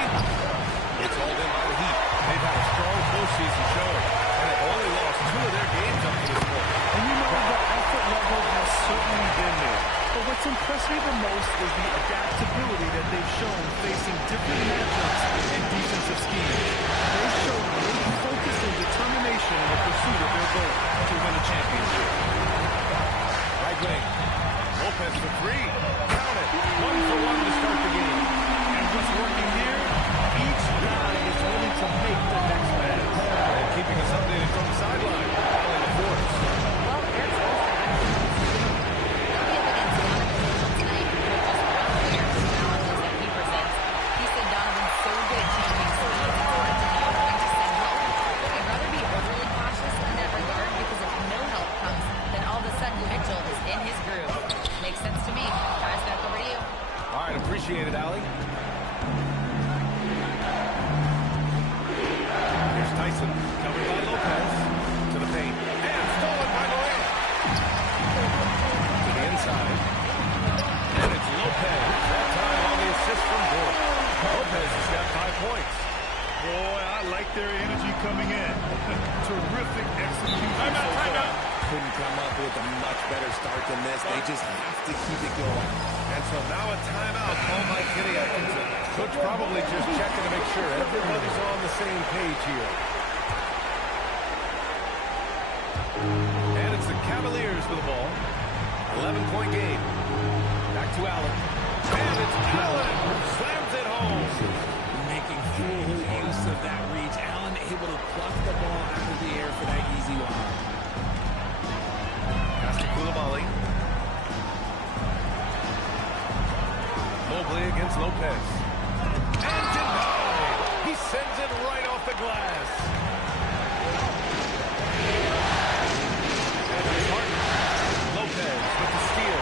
It's all in by the Heat. They've had a strong postseason showing, and they've only lost 2 of their games up to this point. And you know, the effort level has certainly been there. But what's impressed me the most is the adaptability that they've shown facing different matchups and defensive schemes. They showed great focus and determination in the pursuit of their goal to win a championship. Right wing. Lopez for 3. Count it. 1 for 1 to start the game. And what's working here? Each guy is willing to make the next pass. And keeping us updated from the sideline. Allen the fourth. Well, Eric's also they'll be up against Donovan tonight with just one player who challenges that he presents. He said Donovan's so good at changing speeds, it's hard to know when to send help. But I'd rather be overly cautious in that regard because if no help comes, then all of a sudden Mitchell is in his groove. Makes sense to me. Guys, back over to you. All right, appreciate it, Allie. Here's Tyson, covered by Lopez, to the paint, and stolen by Morant. To the inside, and it's Lopez, that time on the assist from Dort. Lopez has got 5 points. Boy, I like their energy coming in. Terrific execution. Timeout. Couldn't come up with a much better start than this. They just have to keep it going. And so now a timeout called by Kenny Atkinson. Coach probably just checking to make sure everybody's on the same page here. And it's the Cavaliers with the ball. 11-point game. Back to Allen. And it's Allen who slams it home. Making full use of that reach. Allen able to pluck the ball out of the air for that easy lob. Pass to Koulibaly. Mobley against Lopez. And denied. He sends it right off the glass. And it's Harden. Lopez with the steal.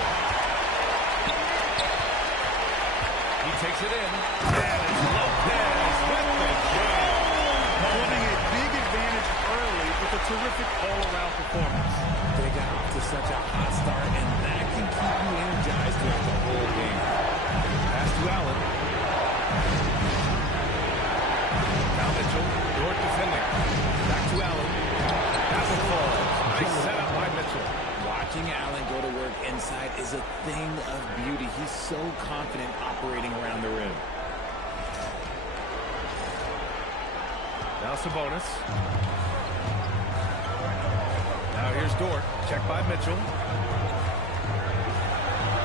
He takes it in. And it's Lopez with the jam. Holding a big advantage early with a terrific all-around performance. They got off to such a hot start, and that can keep you energized throughout the whole game. Pass to Allen. Now Mitchell. Dort defending. Back to Allen. Pass and falls. Nice setup by Mitchell. Watching Allen go to work inside is a thing of beauty. He's so confident operating around the rim. Now Sabonis. Now here's Dort. Check by Mitchell.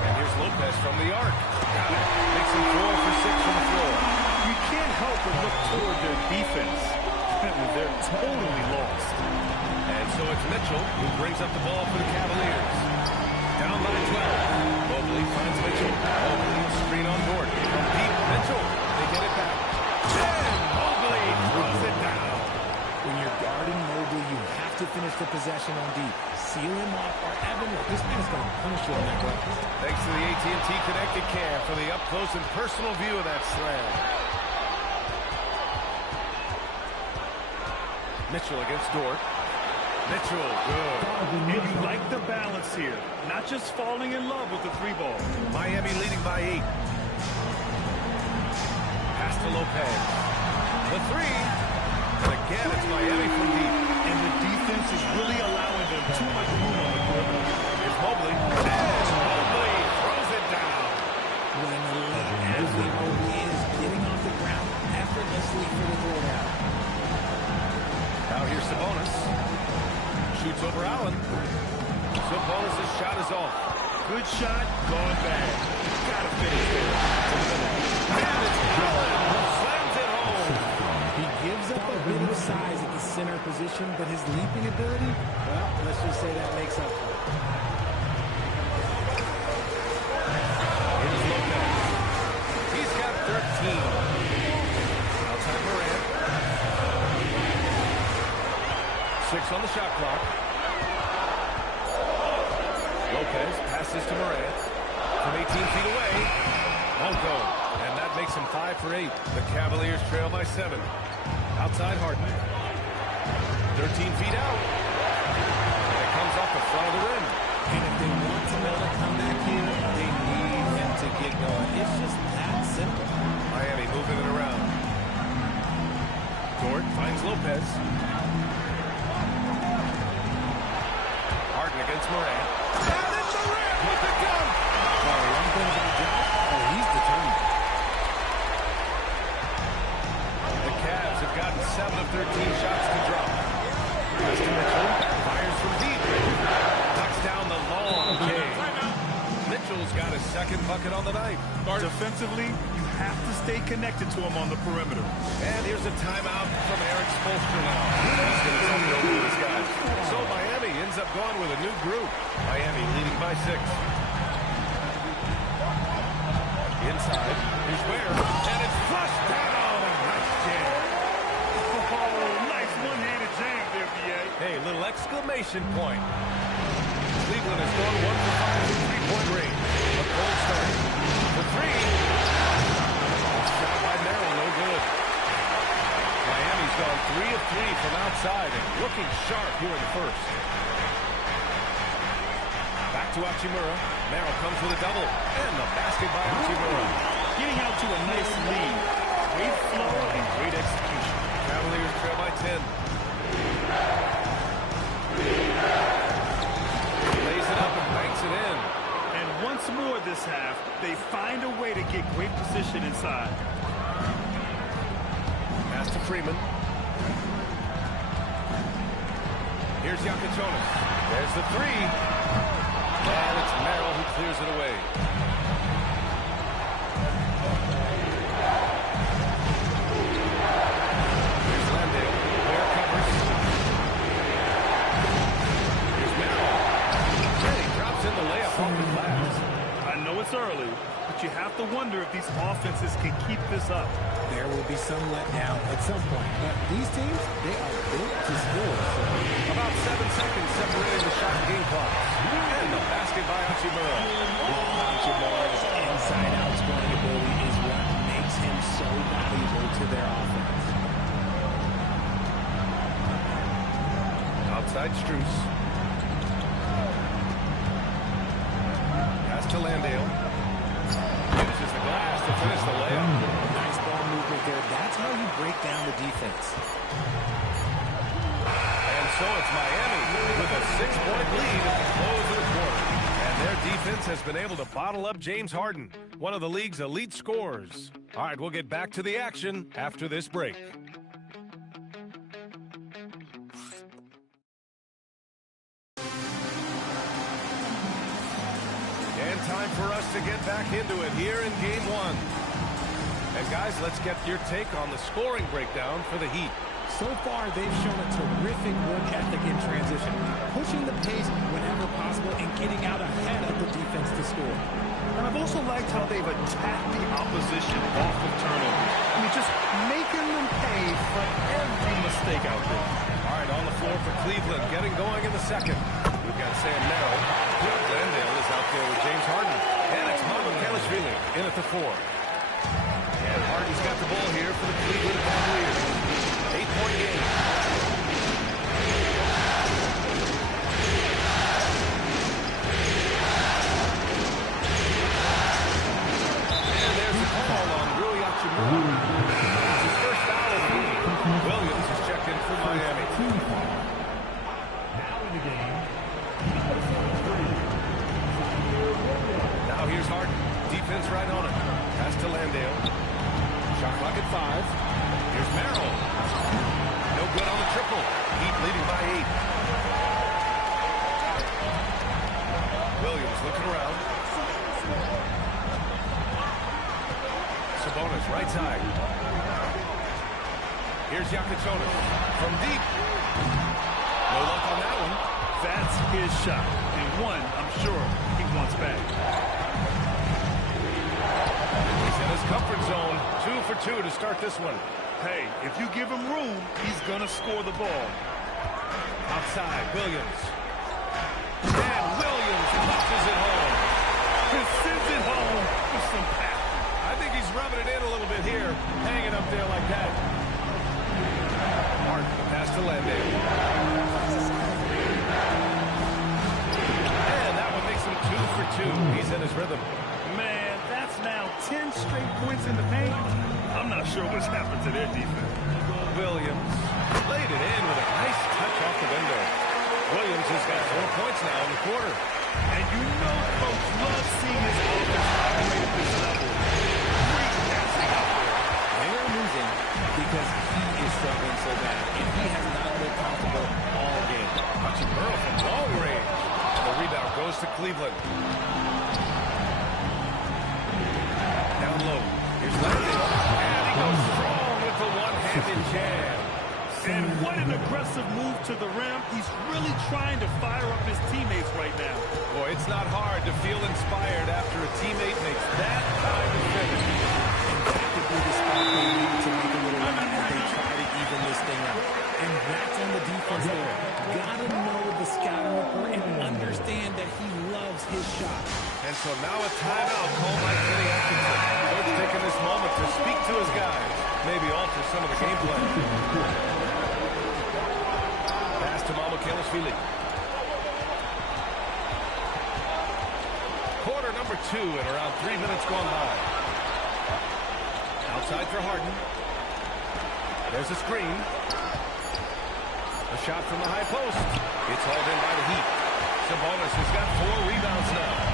And here's Lopez from the arc. Got it. Makes him 4 for 6 from the floor. You can't help but look toward their defense. They're totally lost. And so it's Mitchell who brings up the ball for the Cavaliers. Down by 12. Mobley finds Mitchell. Mobley screen on Dort. From deep, Mitchell. They get it back. And Mobley throws it down. When you're guarding Mobley, you have to finish the possession on deep. Seal him off, or Evan, this man's going to punish you on that glass. Thanks to the AT&T Connected Care for the up-close and personal view of that slam. Mitchell against Dort. Mitchell, good. And you like the balance here. Not just falling in love with the 3-ball. Miami leading by 8. Pass to Lopez. The 3. And again, it's Miami from deep. And the defense is really allowing them too much room on the perimeter. Here's Mobley. And Mobley throws it down. What an elite athlete Mobley is, getting off the ground effortlessly for the throwdown. Now here's Sabonis. Shoots over Allen. Sabonis' shot is off. Good shot, going bad. Gotta finish there. And it's Allen who gives up a bit of size at the center position, but his leaping ability, well, let's just say that makes up for it. Here's Lopez. He's got 13. Outside Morant. 6 on the shot clock. Lopez passes to Morant. From 18 feet away. Won't go. And that makes him 5 for 8. The Cavaliers trail by 7. Outside Harden. 13 feet out. And it comes off the front of the rim. And if they want to mount a comeback here, they need him to get going. It's just that simple. Miami moving it around. Dort finds Lopez. Harden against Morant. Down in the rim with the gun. Well, one thing about Josh, he's determined. The Cavs have gotten 7 of 13 shots to drop. Weston Mitchell fires from deep. Knocks down the long Cade. Mitchell's got his second bucket on the night. Defensively, you have to stay connected to him on the perimeter. And here's a timeout from Eric Spoelstra now. He's going to take it over to his guys. So Miami ends up going with a new group. Miami leading by 6. Inside, here's Ware, and it's flushed down. Nice jam. Oh, nice one-handed jam there, B.A. Hey, little exclamation point. Cleveland has gone 1 for 5 from three-point range. A cold start. For 3. Shot by Merrill, no good. Miami's gone 3 of 3 from outside and looking sharp here in the first. Back to Hachimura. Merrill comes with a double. And the basket by Hachimura. Getting out to a nice lead. Great flow and great execution. Cavaliers trail by 10. Lays it up and banks it in. And once more this half, they find a way to get great position inside. Pass to Freeman. Here's Yakachonis. There's the 3. And it's Merrill who clears it away. Here's Landale. Ware covers. Here's Merrill. And he drops in the layup off the glass. I know it's early, but you have to wonder if these offenses can keep this up. There will be some letdown at some point, but these teams, they are built to score. So. About 7 seconds separating the shot and game clock. And the basket by Hachimura. Hachimura's inside-out scoring ability is what makes him so valuable to their offense. Outside Strus. Pass to Landale. Uses the glass to finish the layup. Nice ball movement there. That's how you break down the defense. And so it's Miami with a 6-point lead at the close of the quarter. And their defense has been able to bottle up James Harden, one of the league's elite scorers. All right, we'll get back to the action after this break. And time for us to get back into it here in Game 1. And guys, let's get your take on the scoring breakdown for the Heat. So far, they've shown a terrific work ethic in transition, pushing the pace whenever possible and getting out ahead of the defense to score. And I've also liked how they've attacked the opposition off of turnovers. I mean, just making them pay for every mistake out there. All right, on the floor for Cleveland, getting going in the second. We've got Sam Merrill. Landale is out there with James Harden. And it's Mamoukelashvili in at the 4. And Harden's got the ball here for the Cleveland Cavaliers. 8-point game. And there's a call on Rui Hachimura. It's his first foul of the game. Williams is checked in for Miami. Now in the game, Now here's Harden. Defense right on it. Pass to Landale. Shot clock at 5. Here's Merrill. No good on the triple. Heat leading by 8. Williams looking around. Sabonis right side. Here's Yakachona from deep. No luck on that one. That's his shot. And one, I'm sure, he wants back. He's in his comfort zone. 2 for 2 to start this one. Hey, if you give him room, he's going to score the ball. Outside, Williams. And Williams punches it home. He sends it home with some passion. I think he's rubbing it in a little bit here, hanging up there like that. Martin, pass to Landale. And that one makes him 2 for 2. He's in his rhythm. Man, that's now 10 straight points in the paint. I'm not sure what's happened to their defense. Williams laid it in with a nice touch off the window. Williams has got 4 points now in the quarter. And you know folks love seeing his offense operate at this level. Great passing out there. They're losing because he is struggling so bad, and he has not looked comfortable all game. Watching Burrow from long range. The rebound goes to Cleveland. Down low. Here's Landale. And he goes strong with the one-handed jab. And what an aggressive move to the rim. He's really trying to fire up his teammates right now. Boy, it's not hard to feel inspired after a teammate makes that kind of finish. And that could be the spot they need to make a little run as they try to even this thing out. And that's on the defense there. Gotta know the scouting report and understand that he loves his shot. And so now a timeout called by Kenny Atkinson. Coach taking this moment to speak to his guys. Maybe alter some of the game plan. Pass to Mamukelashvili. Quarter number 2 and around 3 minutes gone by. Outside for Harden. There's a screen. A shot from the high post. It's hauled in by the Heat. Sabonis has got 4 rebounds now.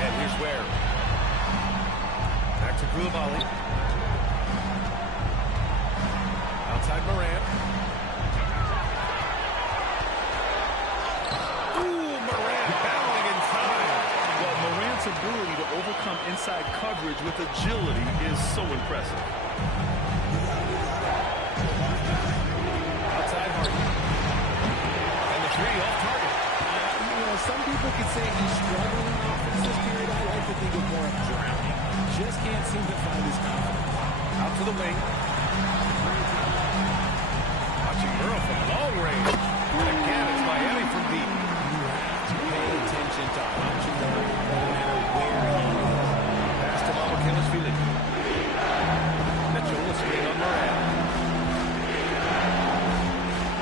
And here's Ware. Back to Koulibaly. Outside Morant. Ooh, Morant battling in time. Well, Morant's ability to overcome inside coverage with agility is so impressive. Outside Harden. And the 3 off target. Some people could say he's struggling in offense this period. I like to think of more of drowning. Just can't seem to find his confidence. Out to the wing. Watching Burrow from long range. And again, it's Miami from deep. You have to pay attention to Hachimura no matter where he is. Pass to Mamukelashvili. Mitchell, the screen on Morant.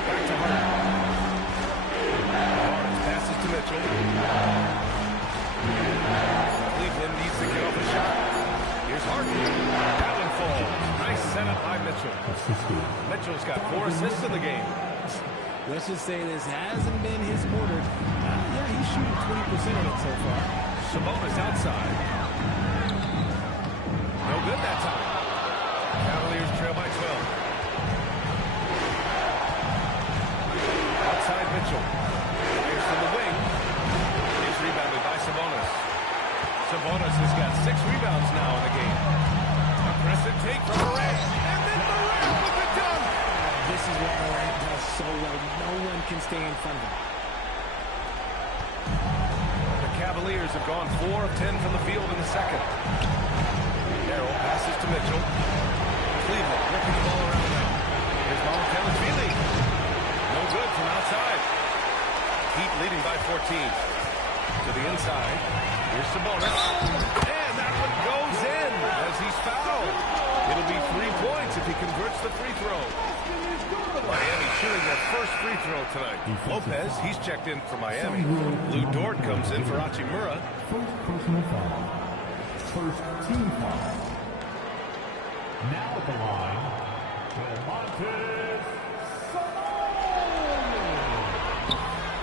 Back to Harden. Barnes passes to Mitchell. Cleveland needs to get off a shot. Here's Harden. That one falls. Nice setup by Mitchell. Mitchell's got 4 assists in the game. Let's just say this hasn't been his quarter. Yeah, he's shooting 20% of it so far. Sabonis outside. No good that time. Cavaliers trail by 12. Outside Mitchell. Fires from the wing. He's rebounded by Sabonis. Sabonis has got 6 rebounds now in the game. A press and take from Morant. And then Morant with the dunk. This is what Morant does so well. No one can stay in front of him. The Cavaliers have gone 4 of 10 from the field in the second. Harrell passes to Mitchell. Cleveland ripping the ball around now. Here's Mamukelashvili. No good from outside. Heat leading by 14. To the inside. Here's Sabonis. And that one goes in as he's fouled. It'll be 3 points if he converts the free throw. Miami shooting their first free throw tonight. Lopez, he's checked in for Miami. Lou Dort comes in for Hachimura. First personal foul. First team foul. Now at the line,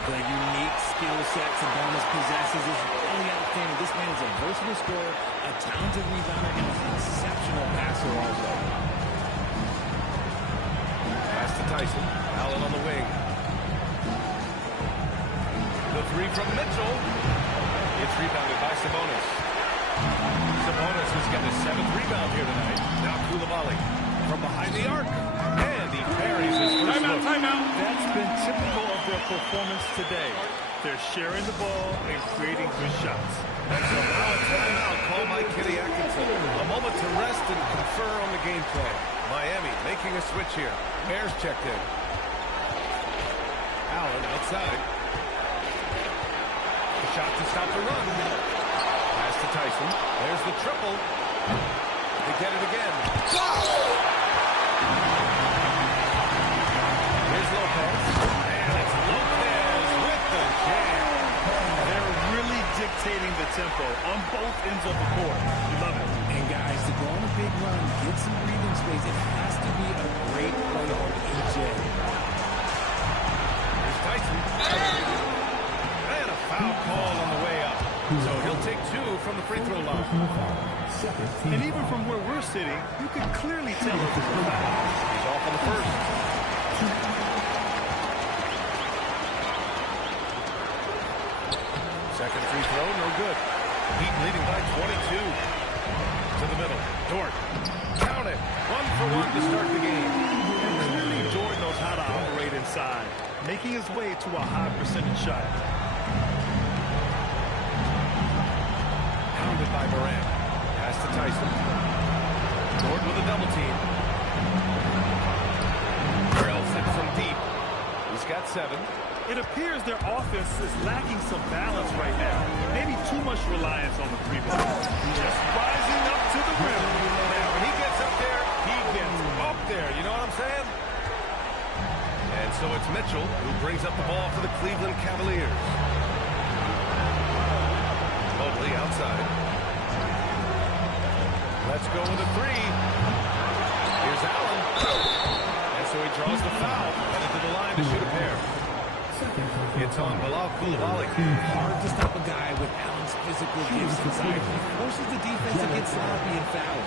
The unique skill set Sabonis possesses is really outstanding. This man is a versatile scorer, a talented rebounder, and an exceptional passer also. Pass to Tyson. Allen on the wing. The 3 from Mitchell. It's rebounded by Sabonis. Sabonis has got his 7th rebound here tonight. Now Koulibaly. from behind the arc. And he parries his first look. Timeout. That's been typical of their performance today. They're sharing the ball and creating good shots. And so now a timeout called by Kenny Atkinson. A moment to rest and confer on the game plan. Miami making a switch here. Bears checked in. Allen outside. The shot to stop the run. Pass to Tyson. There's the triple. They get it again. Here's Lopez. And it's Lopez with the jam. They're really dictating the tempo on both ends of the court. You love it. And guys, to go on a big run, get some breathing space, it has to be a great play on EJ. Here's Tyson. And a foul call on the way up. So he'll take 2 from the free throw line. And even from where we're sitting, you can clearly tell it's a foul. He's off on the first. Second free throw, no good. Heat leading by 22. To the middle. Dort. Count it. 1 for 1 to start the game. And clearly Dort knows how to operate inside, making his way to a high percentage shot. Pounded by Morant. Pass to Tyson. Dort with a double team. Drills it from deep. He's got 7. It appears their offense is lacking some balance right now. Maybe too much reliance on the three-ball. Just rising up to the rim. Now, when he gets up there, he gets up there. You know what I'm saying? And so it's Mitchell who brings up the ball for the Cleveland Cavaliers. Mobley outside. Let's go with a 3. Here's Allen. And so he draws the foul. Headed to the line to shoot a pair. It's on Bilal Coulibaly. Hard to stop a guy with Allen's physical gifts inside. He forces the defense to get sloppy and foul.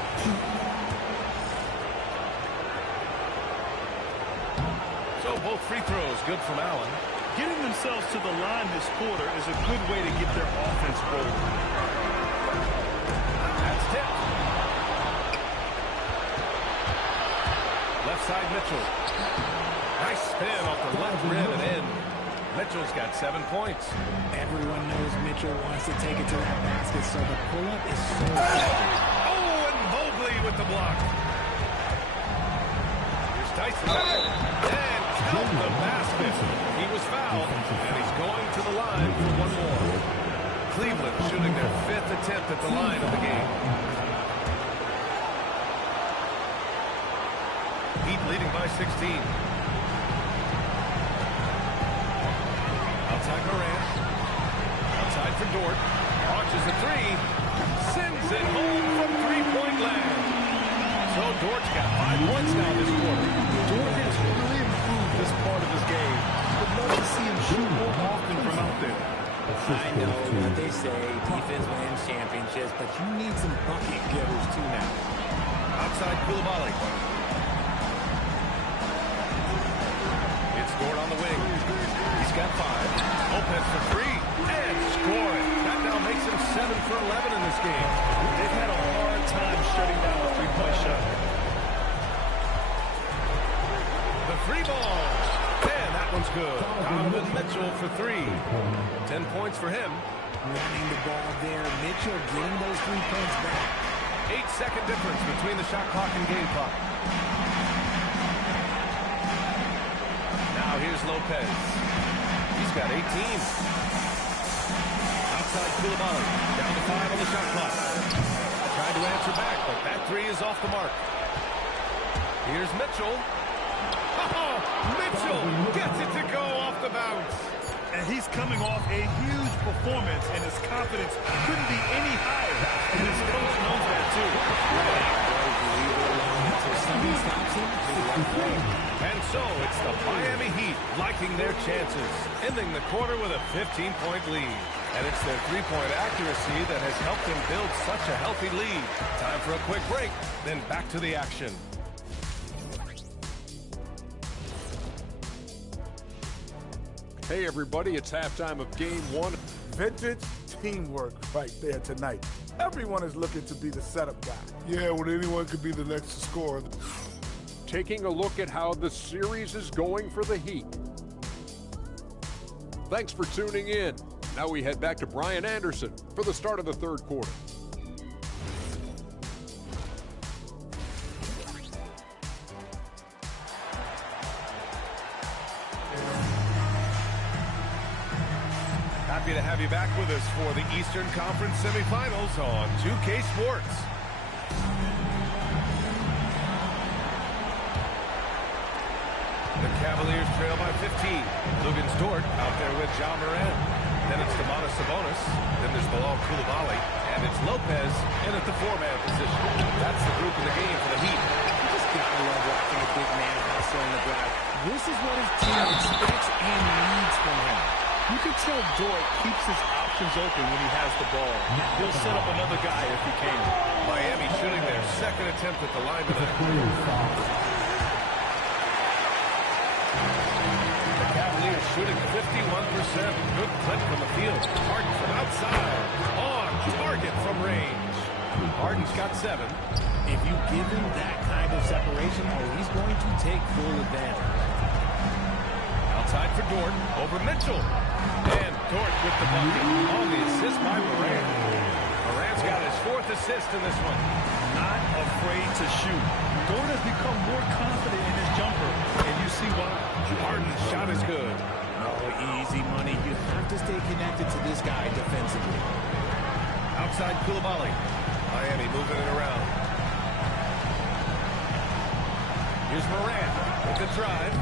So both free throws good from Allen. Getting themselves to the line this quarter is a good way to get their offense rolling. That's tipped. Left side Mitchell. Nice spin off the left rim and in. Mitchell's got 7 points. Everyone knows Mitchell wants to take it to that basket, so the pull-up is so important. Oh, and Mobley with the block. Here's Tyson. And count the basket. He was fouled, and he's going to the line for 1 more. Cleveland shooting their 5th attempt at the line of the game. Heat leading by 16. Outside Morant. Outside for Dort. Launches a 3. Sends it home from three-point land. So Dort's got 5 points now this quarter. Dort has really improved this part of his game. Would love to see him shoot more often from out there. I know what they say, defense wins championships, but you need some bucket getters too now. Outside Coulibaly. It's Dort on the wing. He's got 5. Lopez for 3. And score it. That now makes him 7 for 11 in this game. They've had a hard time shutting down the three-point shot. The 3 ball. And that one's good. Donovan Mitchell for 3. 10 points for him. Running the ball there. Mitchell getting those 3 points back. 8-second difference between the shot clock and game clock. Now here's Lopez. He's got 18. Outside Coulibaly. Down to 5 on the shot clock. Tried to answer back, but that 3 is off the mark. Here's Mitchell. Oh, Mitchell gets it to go off the bounce. And he's coming off a huge performance, and his confidence couldn't be any higher. And his coach knows that, too. And so it's the Miami Heat liking their chances, ending the quarter with a 15-point lead. And it's their three-point accuracy that has helped them build such a healthy lead. Time for a quick break, then back to the action. Hey, everybody, it's halftime of Game 1. Vintage teamwork right there tonight. Everyone is looking to be the setup guy. Yeah, when anyone could be the next to score. taking a look at how the series is going for the Heat. Thanks for tuning in. Now we head back to Brian Anderson for the start of the third quarter. Happy to have you back with us for the Eastern Conference semifinals on 2K Sports. The Cavaliers trail by 15. Luguentz Dort out there with Morant. Then it's Sabonis. Then there's Bilal Coulibaly. And it's Lopez in at the four-man position. That's the group in the game for the Heat. You just gotta love watching a big man hustle on the ground. This is what his team expects and needs from him. You can tell Dort keeps his options open when he has the ball. He'll set up another guy if he can. Miami shooting their second attempt at the line tonight. The Cavaliers shooting 51%. Good clip from the field. Harden from outside. On target from range. Harden's got 7. If you give him that kind of separation, he's going to take full advantage. Outside for Dort. Over Mitchell. And Dort with the bucket on the assist by Morant. Morant's got his 4th assist in this one. Not afraid to shoot. Dort has become more confident in his jumper, and you see why. Harden's shot is good. Easy money. You have to stay connected to this guy defensively. Outside Coulibaly. Miami moving it around. Here's Morant with the drive.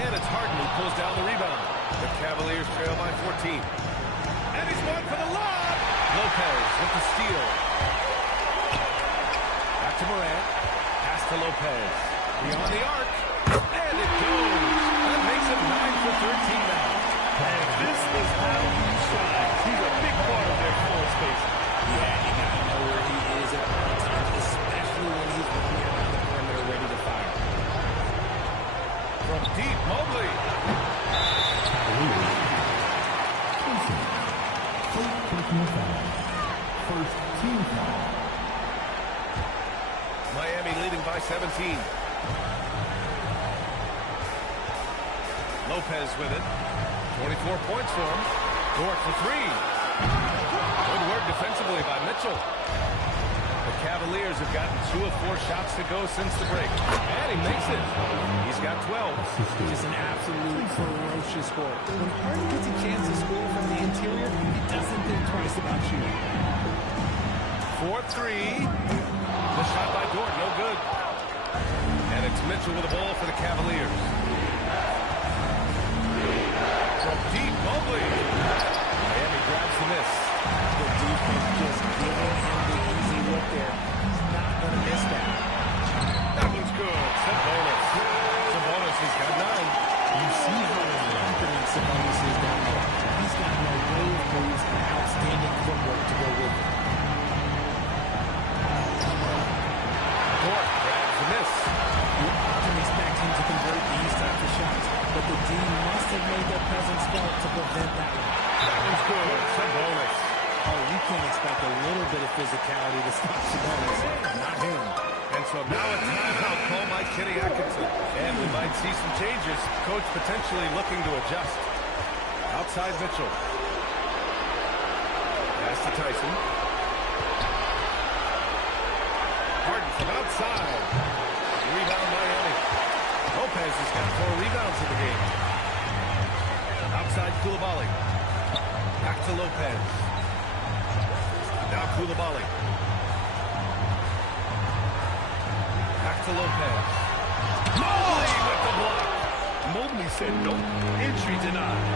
And it's Harden who pulls down the rebound. The Cavaliers trail by 14. And he's one for the lob. Lopez with the steal. Back to Morant. Pass to Lopez. Beyond the arc. And it goes. That makes it 9 for 13 now. And this is how he shines. He's a big part of their floor space. Yeah, you got to know where he is at all times, especially when he's running around the perimeter ready to fire. From deep, Mobley. First team foul. Miami leading by 17. Lopez with it. 24 points for him. Dort for 3. Good work defensively by Mitchell. The Cavaliers have gotten 2 of 4 shots to go since the break. And he makes it. He's got 12. Just an absolute ferocious score. When Harden gets a chance to score from the interior, he doesn't think twice about shooting. 4-3. The shot by Dort, no good. And it's Mitchell with the ball for the Cavaliers. From deep, Mobley. Miami grabs the miss. The defense just giving him the easy look there. He's not going to miss that. That one's good. Sabonis. Sabonis has got 9. You see how confident Sabonis is down there. He's got no wave moves and outstanding footwork to go with it. Dort grabs the miss. You often expect him to convert these types of shots, but the D must have made their presence felt to prevent that one. That one's good. Sabonis. You can't expect a little bit of physicality to stop Sabonis. Not him. And so now a timeout call by Kenny Atkinson. And we might see some changes. Coach potentially looking to adjust. Outside Mitchell. Pass to Tyson. Harden from outside. Rebound Miami. Lopez has got 4 rebounds in the game. Outside Coulibaly. Back to Lopez. Now Coulibaly. Back to Lopez. Mobley with the block. Mobley said no. Entry denied.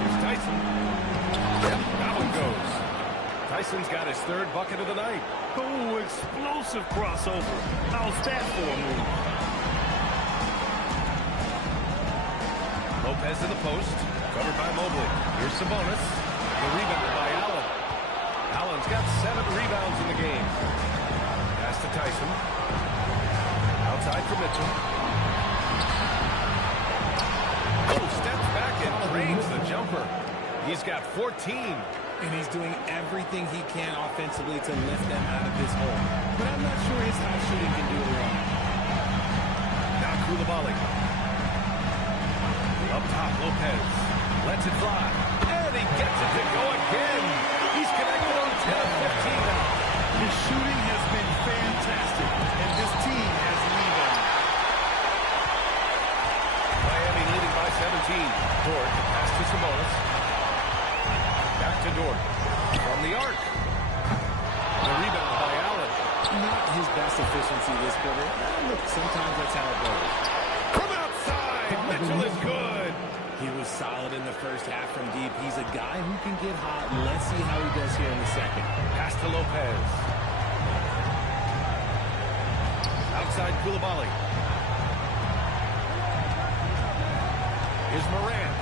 Here's Tyson. Yep, that one goes. Tyson's got his 3rd bucket of the night. Oh, explosive crossover. How's that for a move? Lopez in the post. Covered by Mobley. Here's Sabonis. The rebound by Allen. Allen's got 7 rebounds in the game. Pass to Tyson. Outside for Mitchell. Oh, steps back and drains the jumper. He's got 14. And he's doing everything he can offensively to lift them out of this hole. But I'm not sure his high shooting can do it wrong. Koulibaly. Up top, Lopez. Lets it fly. And he gets it to go again. He's connected on 10 of 15 now. His shooting has been fantastic, and this team has leaned on him. Miami leading by 17. Dort, pass to Sabonis. Back to Dort. From the arc. The rebound by Allen. Not his best efficiency this quarter. Look, sometimes that's how it goes. From outside, Mitchell is good. He was solid in the first half from deep. He's a guy who can get hot. Let's see how he does here in the second. Pass to Lopez. Outside Koulibaly. Here's Morant.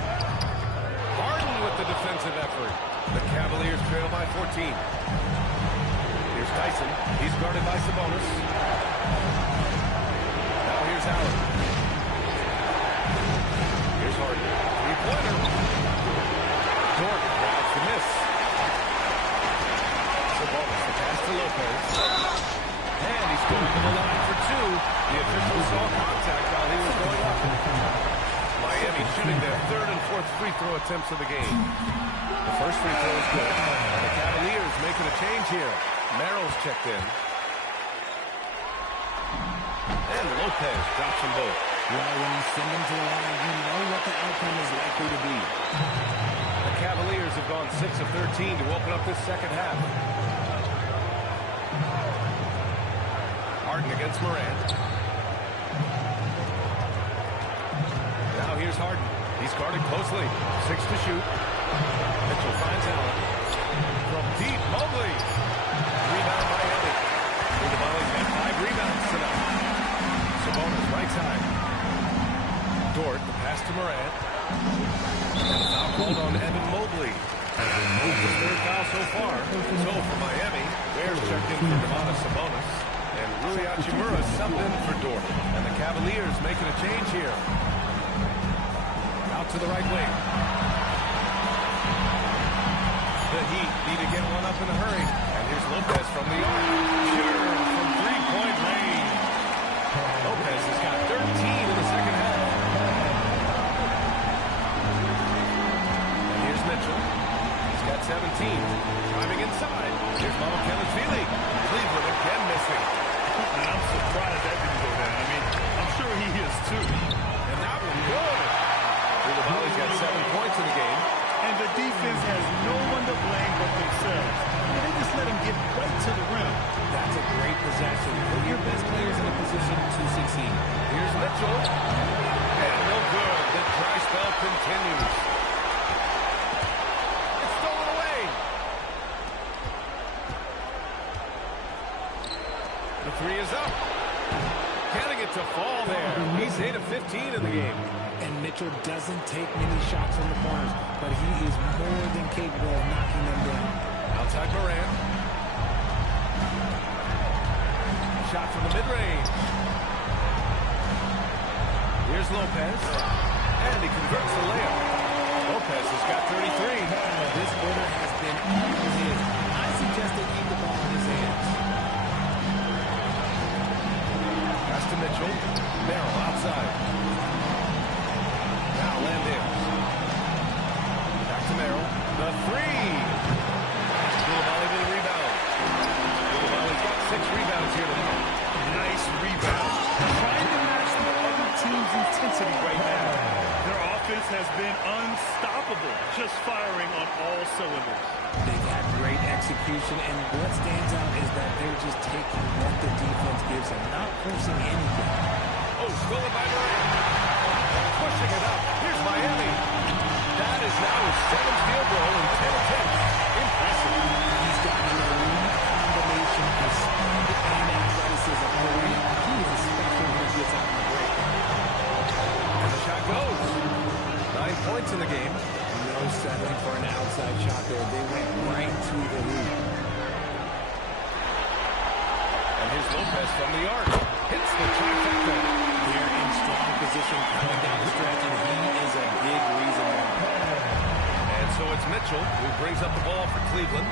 Harden with the defensive effort. The Cavaliers trail by 14. Here's Tyson. He's guarded by Sabonis. Now here's Allen. Here's Harden. Three-pointer. Dort grabs the miss. Sabonis, the pass to Lopez. And he's going to the line for two. The official saw contact while he was going up. Miami shooting their third and fourth free throw attempts of the game. The first free throw is good. And the Cavaliers making a change here. Merrill's checked in. And Lopez drops them both. Well, when you send them to the line, you know what the outcome is likely to be. The Cavaliers have gone 6 of 13 to open up this second half. Harden against Morant. Now here's Harden. He's guarded closely. 6 to shoot. Mitchell finds Allen. From deep, Mobley. Rebound by Elliott. Koulibaly's got 5 rebounds tonight. Sabonis right side. Dort, the pass to Morant. And a foul called on Evan Mobley. His third foul so far. So for Miami, Bears checked in for Domantas Sabonis. And Rui Hachimura subbed in for Dort. And the Cavaliers making a change here. Out to the right wing. The Heat need to get one up in a hurry. And here's Lopez from the arc. Sure, from three-point range. Lopez has got 13 in the second half. And here's Mitchell. He's got 17. Driving inside. Here's Kelly. Cleveland again missing. And I'm surprised that didn't go down. I mean, I'm sure he is too. And that one good. Koulibaly's got 7 points in the game. And the defense has no one to blame but themselves. They just let him get right to the rim. That's a great possession. Put your best players in a position to succeed. Here's Mitchell. And no good. The dry spell continues. It's stolen away. The three is up. Getting it to fall there. He's 8 of 15 in the game. And Mitchell doesn't take many shots from the corners, but he is more than capable of knocking them down. Outside Morant. Shot from the mid-range. Here's Lopez. And he converts the layup. Lopez has got 33. This quarter has been all his. I suggest they keep the ball in his hands. Pass to Mitchell. Merrill outside. Now Landale. Back to Merrill. The three. Koulibaly with a rebound. Koulibaly's got 6 rebounds here tonight. Nice rebound. Trying to match the other team's intensity right now. Their offense has been unstoppable, just firing on all cylinders. They've had great execution, and what stands out is that they're just taking what the defense gives them, not forcing anything. Oh, stolen by Morant. Pushing it up. Here's Miami. That is now his 7th field goal in 10 attempts. Impressive. He's got an elite combination of speed and athleticism. He is special when he gets out in the break. And the shot goes. 9 points in the game. No settling for an outside shot there. They went right to the hoop. And here's Lopez from the arc. Hits the trifecta. They're in strong position coming down the stretch, and he is a big reason why. And so it's Mitchell who brings up the ball for Cleveland.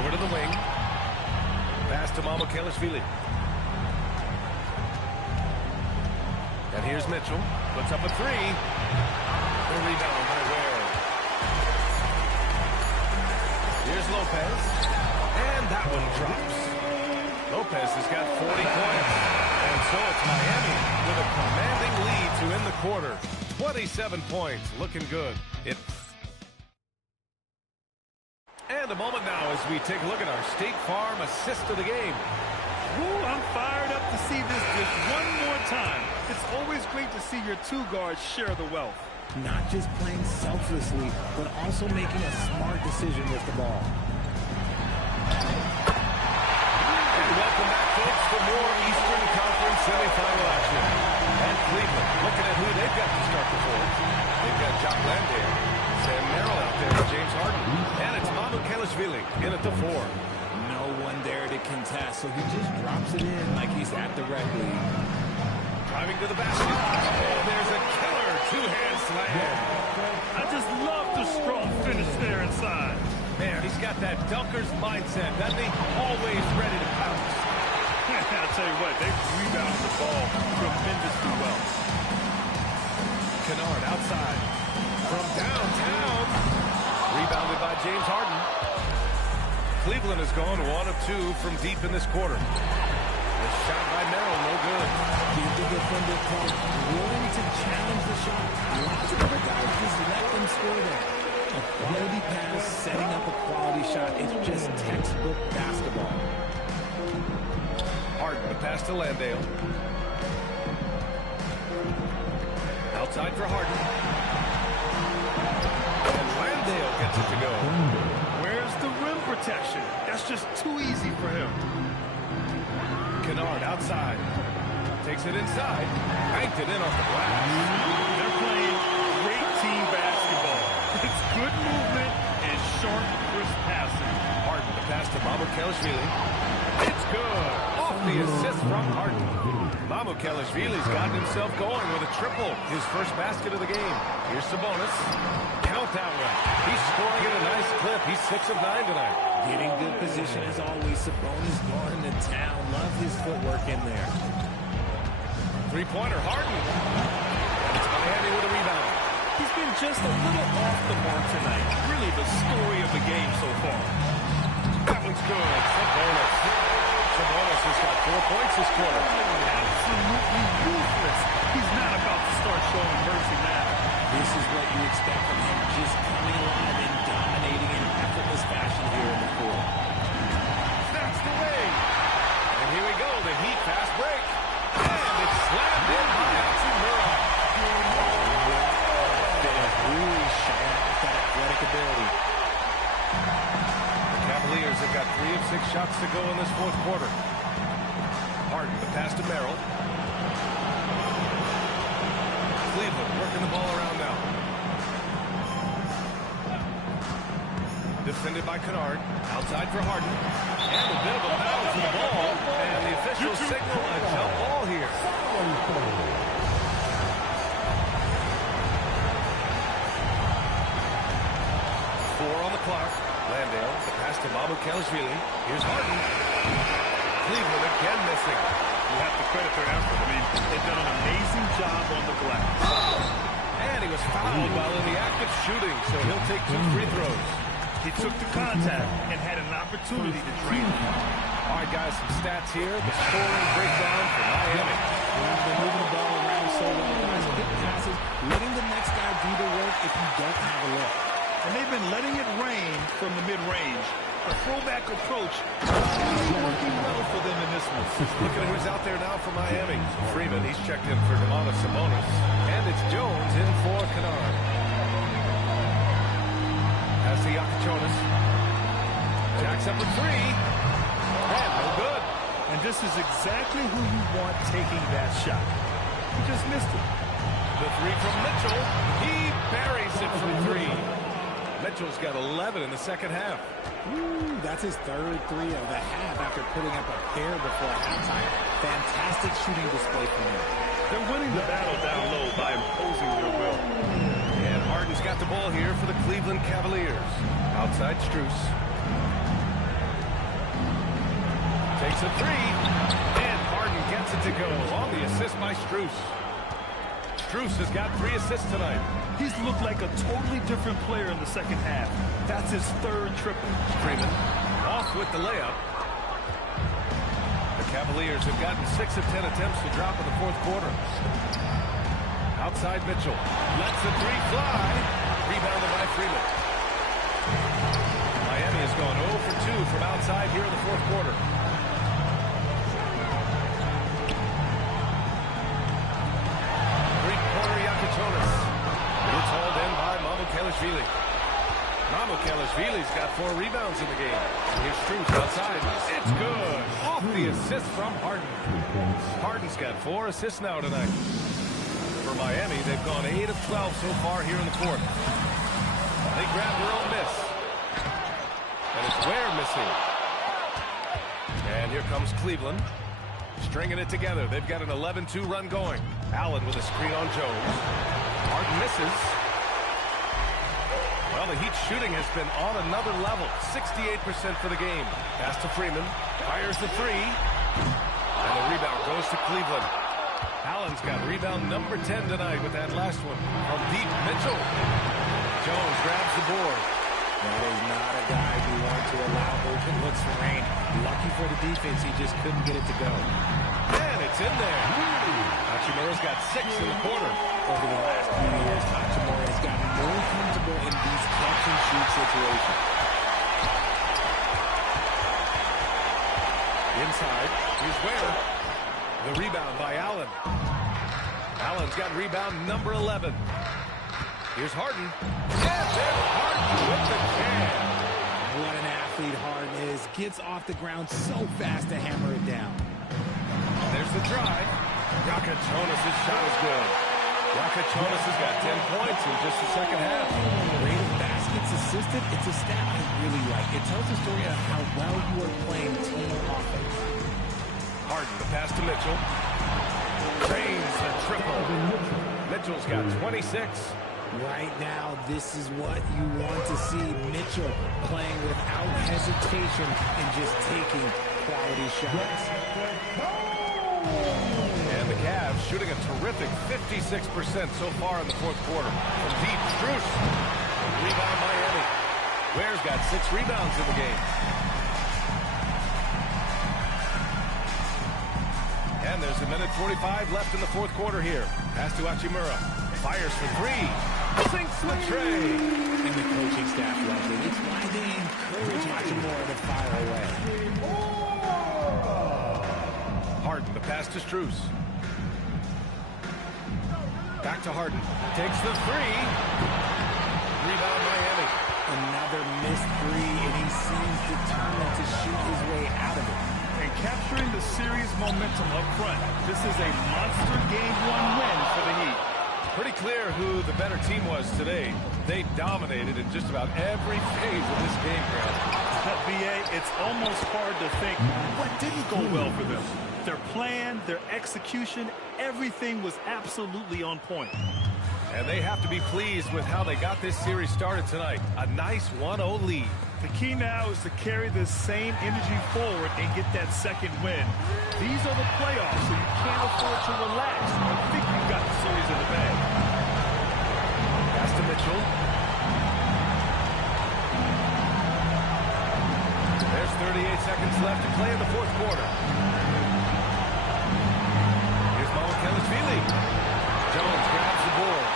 Over to the wing. Pass to Kelly. And here's Mitchell. Puts up a three. The rebound by Ware. Here's Lopez. And that one drops. Lopez has got 40 points. And so it's Miami with a commanding lead to end the quarter. 27 points. Looking good. And a moment now as we take a look at our State Farm assist of the game. Ooh, I'm fired up to see this just one more time. It's always great to see your two guards share the wealth. Not just playing selflessly, but also making a smart decision with the ball. And welcome back, folks, for more Eastern Conference semifinal action. And Cleveland looking at who they've got to start the fourth. They've got Jock Landale, Sam Merrill out there with James Harden. And it's Mamoukelashvili in at the 4. No one there to contest, so he just drops it in like he's at the rec league. Driving to the basket. Oh, there's a killer two-hand slam. I just love the strong finish there inside. Man, he's got that dunker's mindset, doesn't he? Always ready to pounce. I'll tell you what, they rebounded the ball tremendously well. Kennard outside. From downtown. Rebounded by James Harden. Cleveland has gone 1 of 2 from deep in this quarter. The shot by Merrill, no good. Give the defender point, willing to challenge the shot. Lots of other guys just let them score there. A quality pass, setting up a quality shot. It's just textbook basketball. Harden, the pass to Landale. Outside for Harden. And Landale gets it to go. Where's the rim protection? That's just too easy for him. Kennard outside. Takes it inside. Banked it in off the glass. They're playing great team basketball. It's good movement and sharp, crisp passing. Harden, the pass to Mamoukelashvili. It's good. Off the assist from Harden. Mamoukelashvili's gotten himself going with a triple. His first basket of the game. Here's Sabonis. Count that one. He's scoring at a nice clip. He's 6 of 9 tonight. Getting good position as always. Sabonis guarding the town. Love his footwork in there. Three-pointer, Harden. It's Miami with a rebound. He's been just a little off the mark tonight. Really the story of the game so far. That one's good. Sabonis. Sabonis has got 4 points this quarter. Absolutely ruthless. He's not about to start showing mercy now. This is what you expect from him, just coming alive and dominating in effortless fashion here in the fourth. Snatched away. And here we go, the Heat fast break. And it's slammed in by Hachimura. Really showing off that athletic ability. The Cavaliers have got 3 of 6 shots to go in this fourth quarter. Harden, the pass to Merrill. Cleveland working the ball around now. Defended by Kennard. Outside for Harden. And a bit of a foul to the ball. And the officials signal a jump ball here. 4 on the clock. Landale, the pass to Mamoukelashvili. Here's Harden. Cleveland again missing. You have to credit their effort. I mean, they've done an amazing job on the glass. And he was fouled while in the act of shooting, so he'll take 2 free throws. He took the contact and had an opportunity to drain it. All right, guys, some stats here. The scoring breakdown for Miami. They're moving the ball around so well, guys. Quick passes, letting the next guy do the work if you don't have a look. And they've been letting it rain from the mid-range. A throwback approach really working well for them in this one. Look at who's out there now for Miami. Freeman, he's checked in for Domantas Sabonis. And it's Jones in for Kennard. Pass to Jonas. Jacks up a 3. And no good. And this is exactly who you want taking that shot. He just missed it. The 3 from Mitchell. He buries it from 3. Mitchell's got 11 in the second half. Ooh, that's his third 3 of the half after putting up a pair before halftime. Fantastic shooting display from him. They're winning the battle down low by imposing their will. And Harden's got the ball here for the Cleveland Cavaliers. Outside Strus. Takes a 3. And Harden gets it to go on the assist by Strus. Strus has got 3 assists tonight. He's looked like a totally different player in the second half. That's his 3rd triple. Freeman off with the layup. The Cavaliers have gotten 6 of 10 attempts to drop in the 4th quarter. Outside Mitchell. Lets the 3 fly. Rebounded by Freeman. Miami has gone 0 for 2 from outside here in the 4th quarter. It's hauled in by Mamukelashvili. Mamukelashvili's got 4 rebounds in the game. Here's Strus outside. It's good. Off the assist from Harden. Harden's got 4 assists now tonight. For Miami, they've gone 8 of 12 so far here in the 4th. They grab their own miss. And it's Ware missing. And here comes Cleveland. Stringing it together. They've got an 11-2 run going. Allen with a screen on Jones. Harden misses. Well, the Heat's shooting has been on another level. 68% for the game. Pass to Freeman. Fires the 3. And the rebound goes to Cleveland. Allen's got rebound number 10 tonight with that last one. From deep, Mitchell. Jones grabs the board. That is not a guy who wants to allow open looks for rain. Lucky for the defense, he just couldn't get it to go. And it's in there. Hachimura's got 6 in the quarter. Over the last few years, Hachimura has gotten more comfortable in these catch-and-shoot situations. Inside, here's Ware. The rebound by Allen. Allen's got rebound number 11. Here's Harden. And there's Harden with the jam. What an athlete Harden is. Gets off the ground so fast to hammer it down. There's the drive. Jonas' shot is good. Jonas has got 10 points in just the second half. Rate of baskets assisted, it's a stat I really like. It tells the story of how well you are playing team offense. Harden, the pass to Mitchell. Drains the triple. Mitchell's got 26. Right now, this is what you want to see. Mitchell playing without hesitation and just taking quality shots. And the Cavs shooting a terrific 56% so far in the 4th quarter. From deep, Strus. Rebound Miami. Ware's got 6 rebounds in the game. And there's a minute 45 left in the 4th quarter here. Pass to Hachimura. Fires for 3. Sinks the tray. And the coaching staff loves it. It's why they encourage Hachimura to fire away. Harden, the pass to Strus. Back to Harden. Takes the 3. Rebound Miami. Another missed 3, and he seems determined to shoot his way out of it. And capturing the series momentum up front. This is a monster Game 1 win for the Heat. Pretty clear who the better team was today. They dominated in just about every phase of this game, Grant. BA, it's almost hard to think what didn't go well for them. Their plan, their execution, everything was absolutely on point. And they have to be pleased with how they got this series started tonight. A nice 1-0 lead. The key now is to carry this same energy forward and get that second win. These are the playoffs, so you can't afford to relax or think you've got the series in the bag. Pass to Mitchell. There's 38 seconds left to play in the 4th quarter. Here's Mamukelashvili. Jones grabs the board.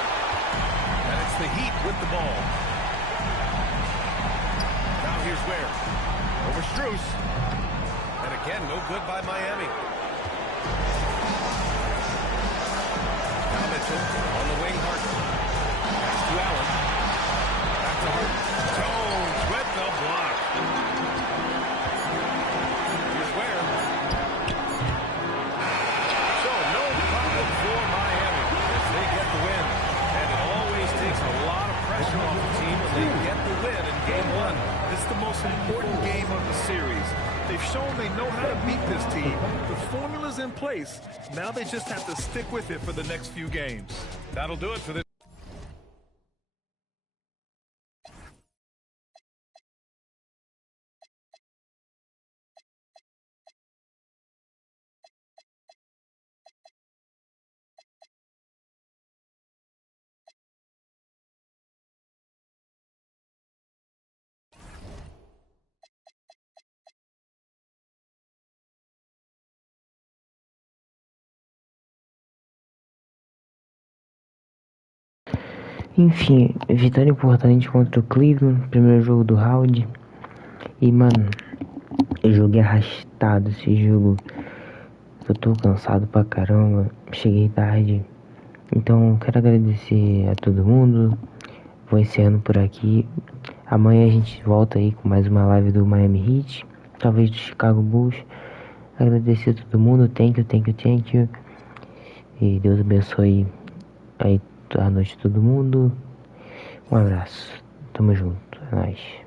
And it's the Heat with the ball. Now here's Ware. Over Strus. And again, no good by Miami. Now Mitchell on the wing, Harden. Pass to Allen. Back to Harden. Jones with the block. Here's Ware. So no problem for Miami as they get the win. And it always takes a lot of pressure off the team when they get the win in Game 1. It's the most important game of the series. They've shown they know how to beat this team. The formula's in place. Now they just have to stick with it for the next few games. That'll do it for this. Enfim, vitória importante contra o Cleveland, primeiro jogo do round. E, mano, jogo arrastado esse jogo. Eu tô cansado pra caramba, cheguei tarde. Então, quero agradecer a todo mundo. Vou encerrando por aqui. Amanhã a gente volta aí com mais uma live do Miami Heat, talvez do Chicago Bulls. Agradecer a todo mundo, thank you. E Deus abençoe aí a noite de todo mundo. Um abraço, tamo junto, é nóis.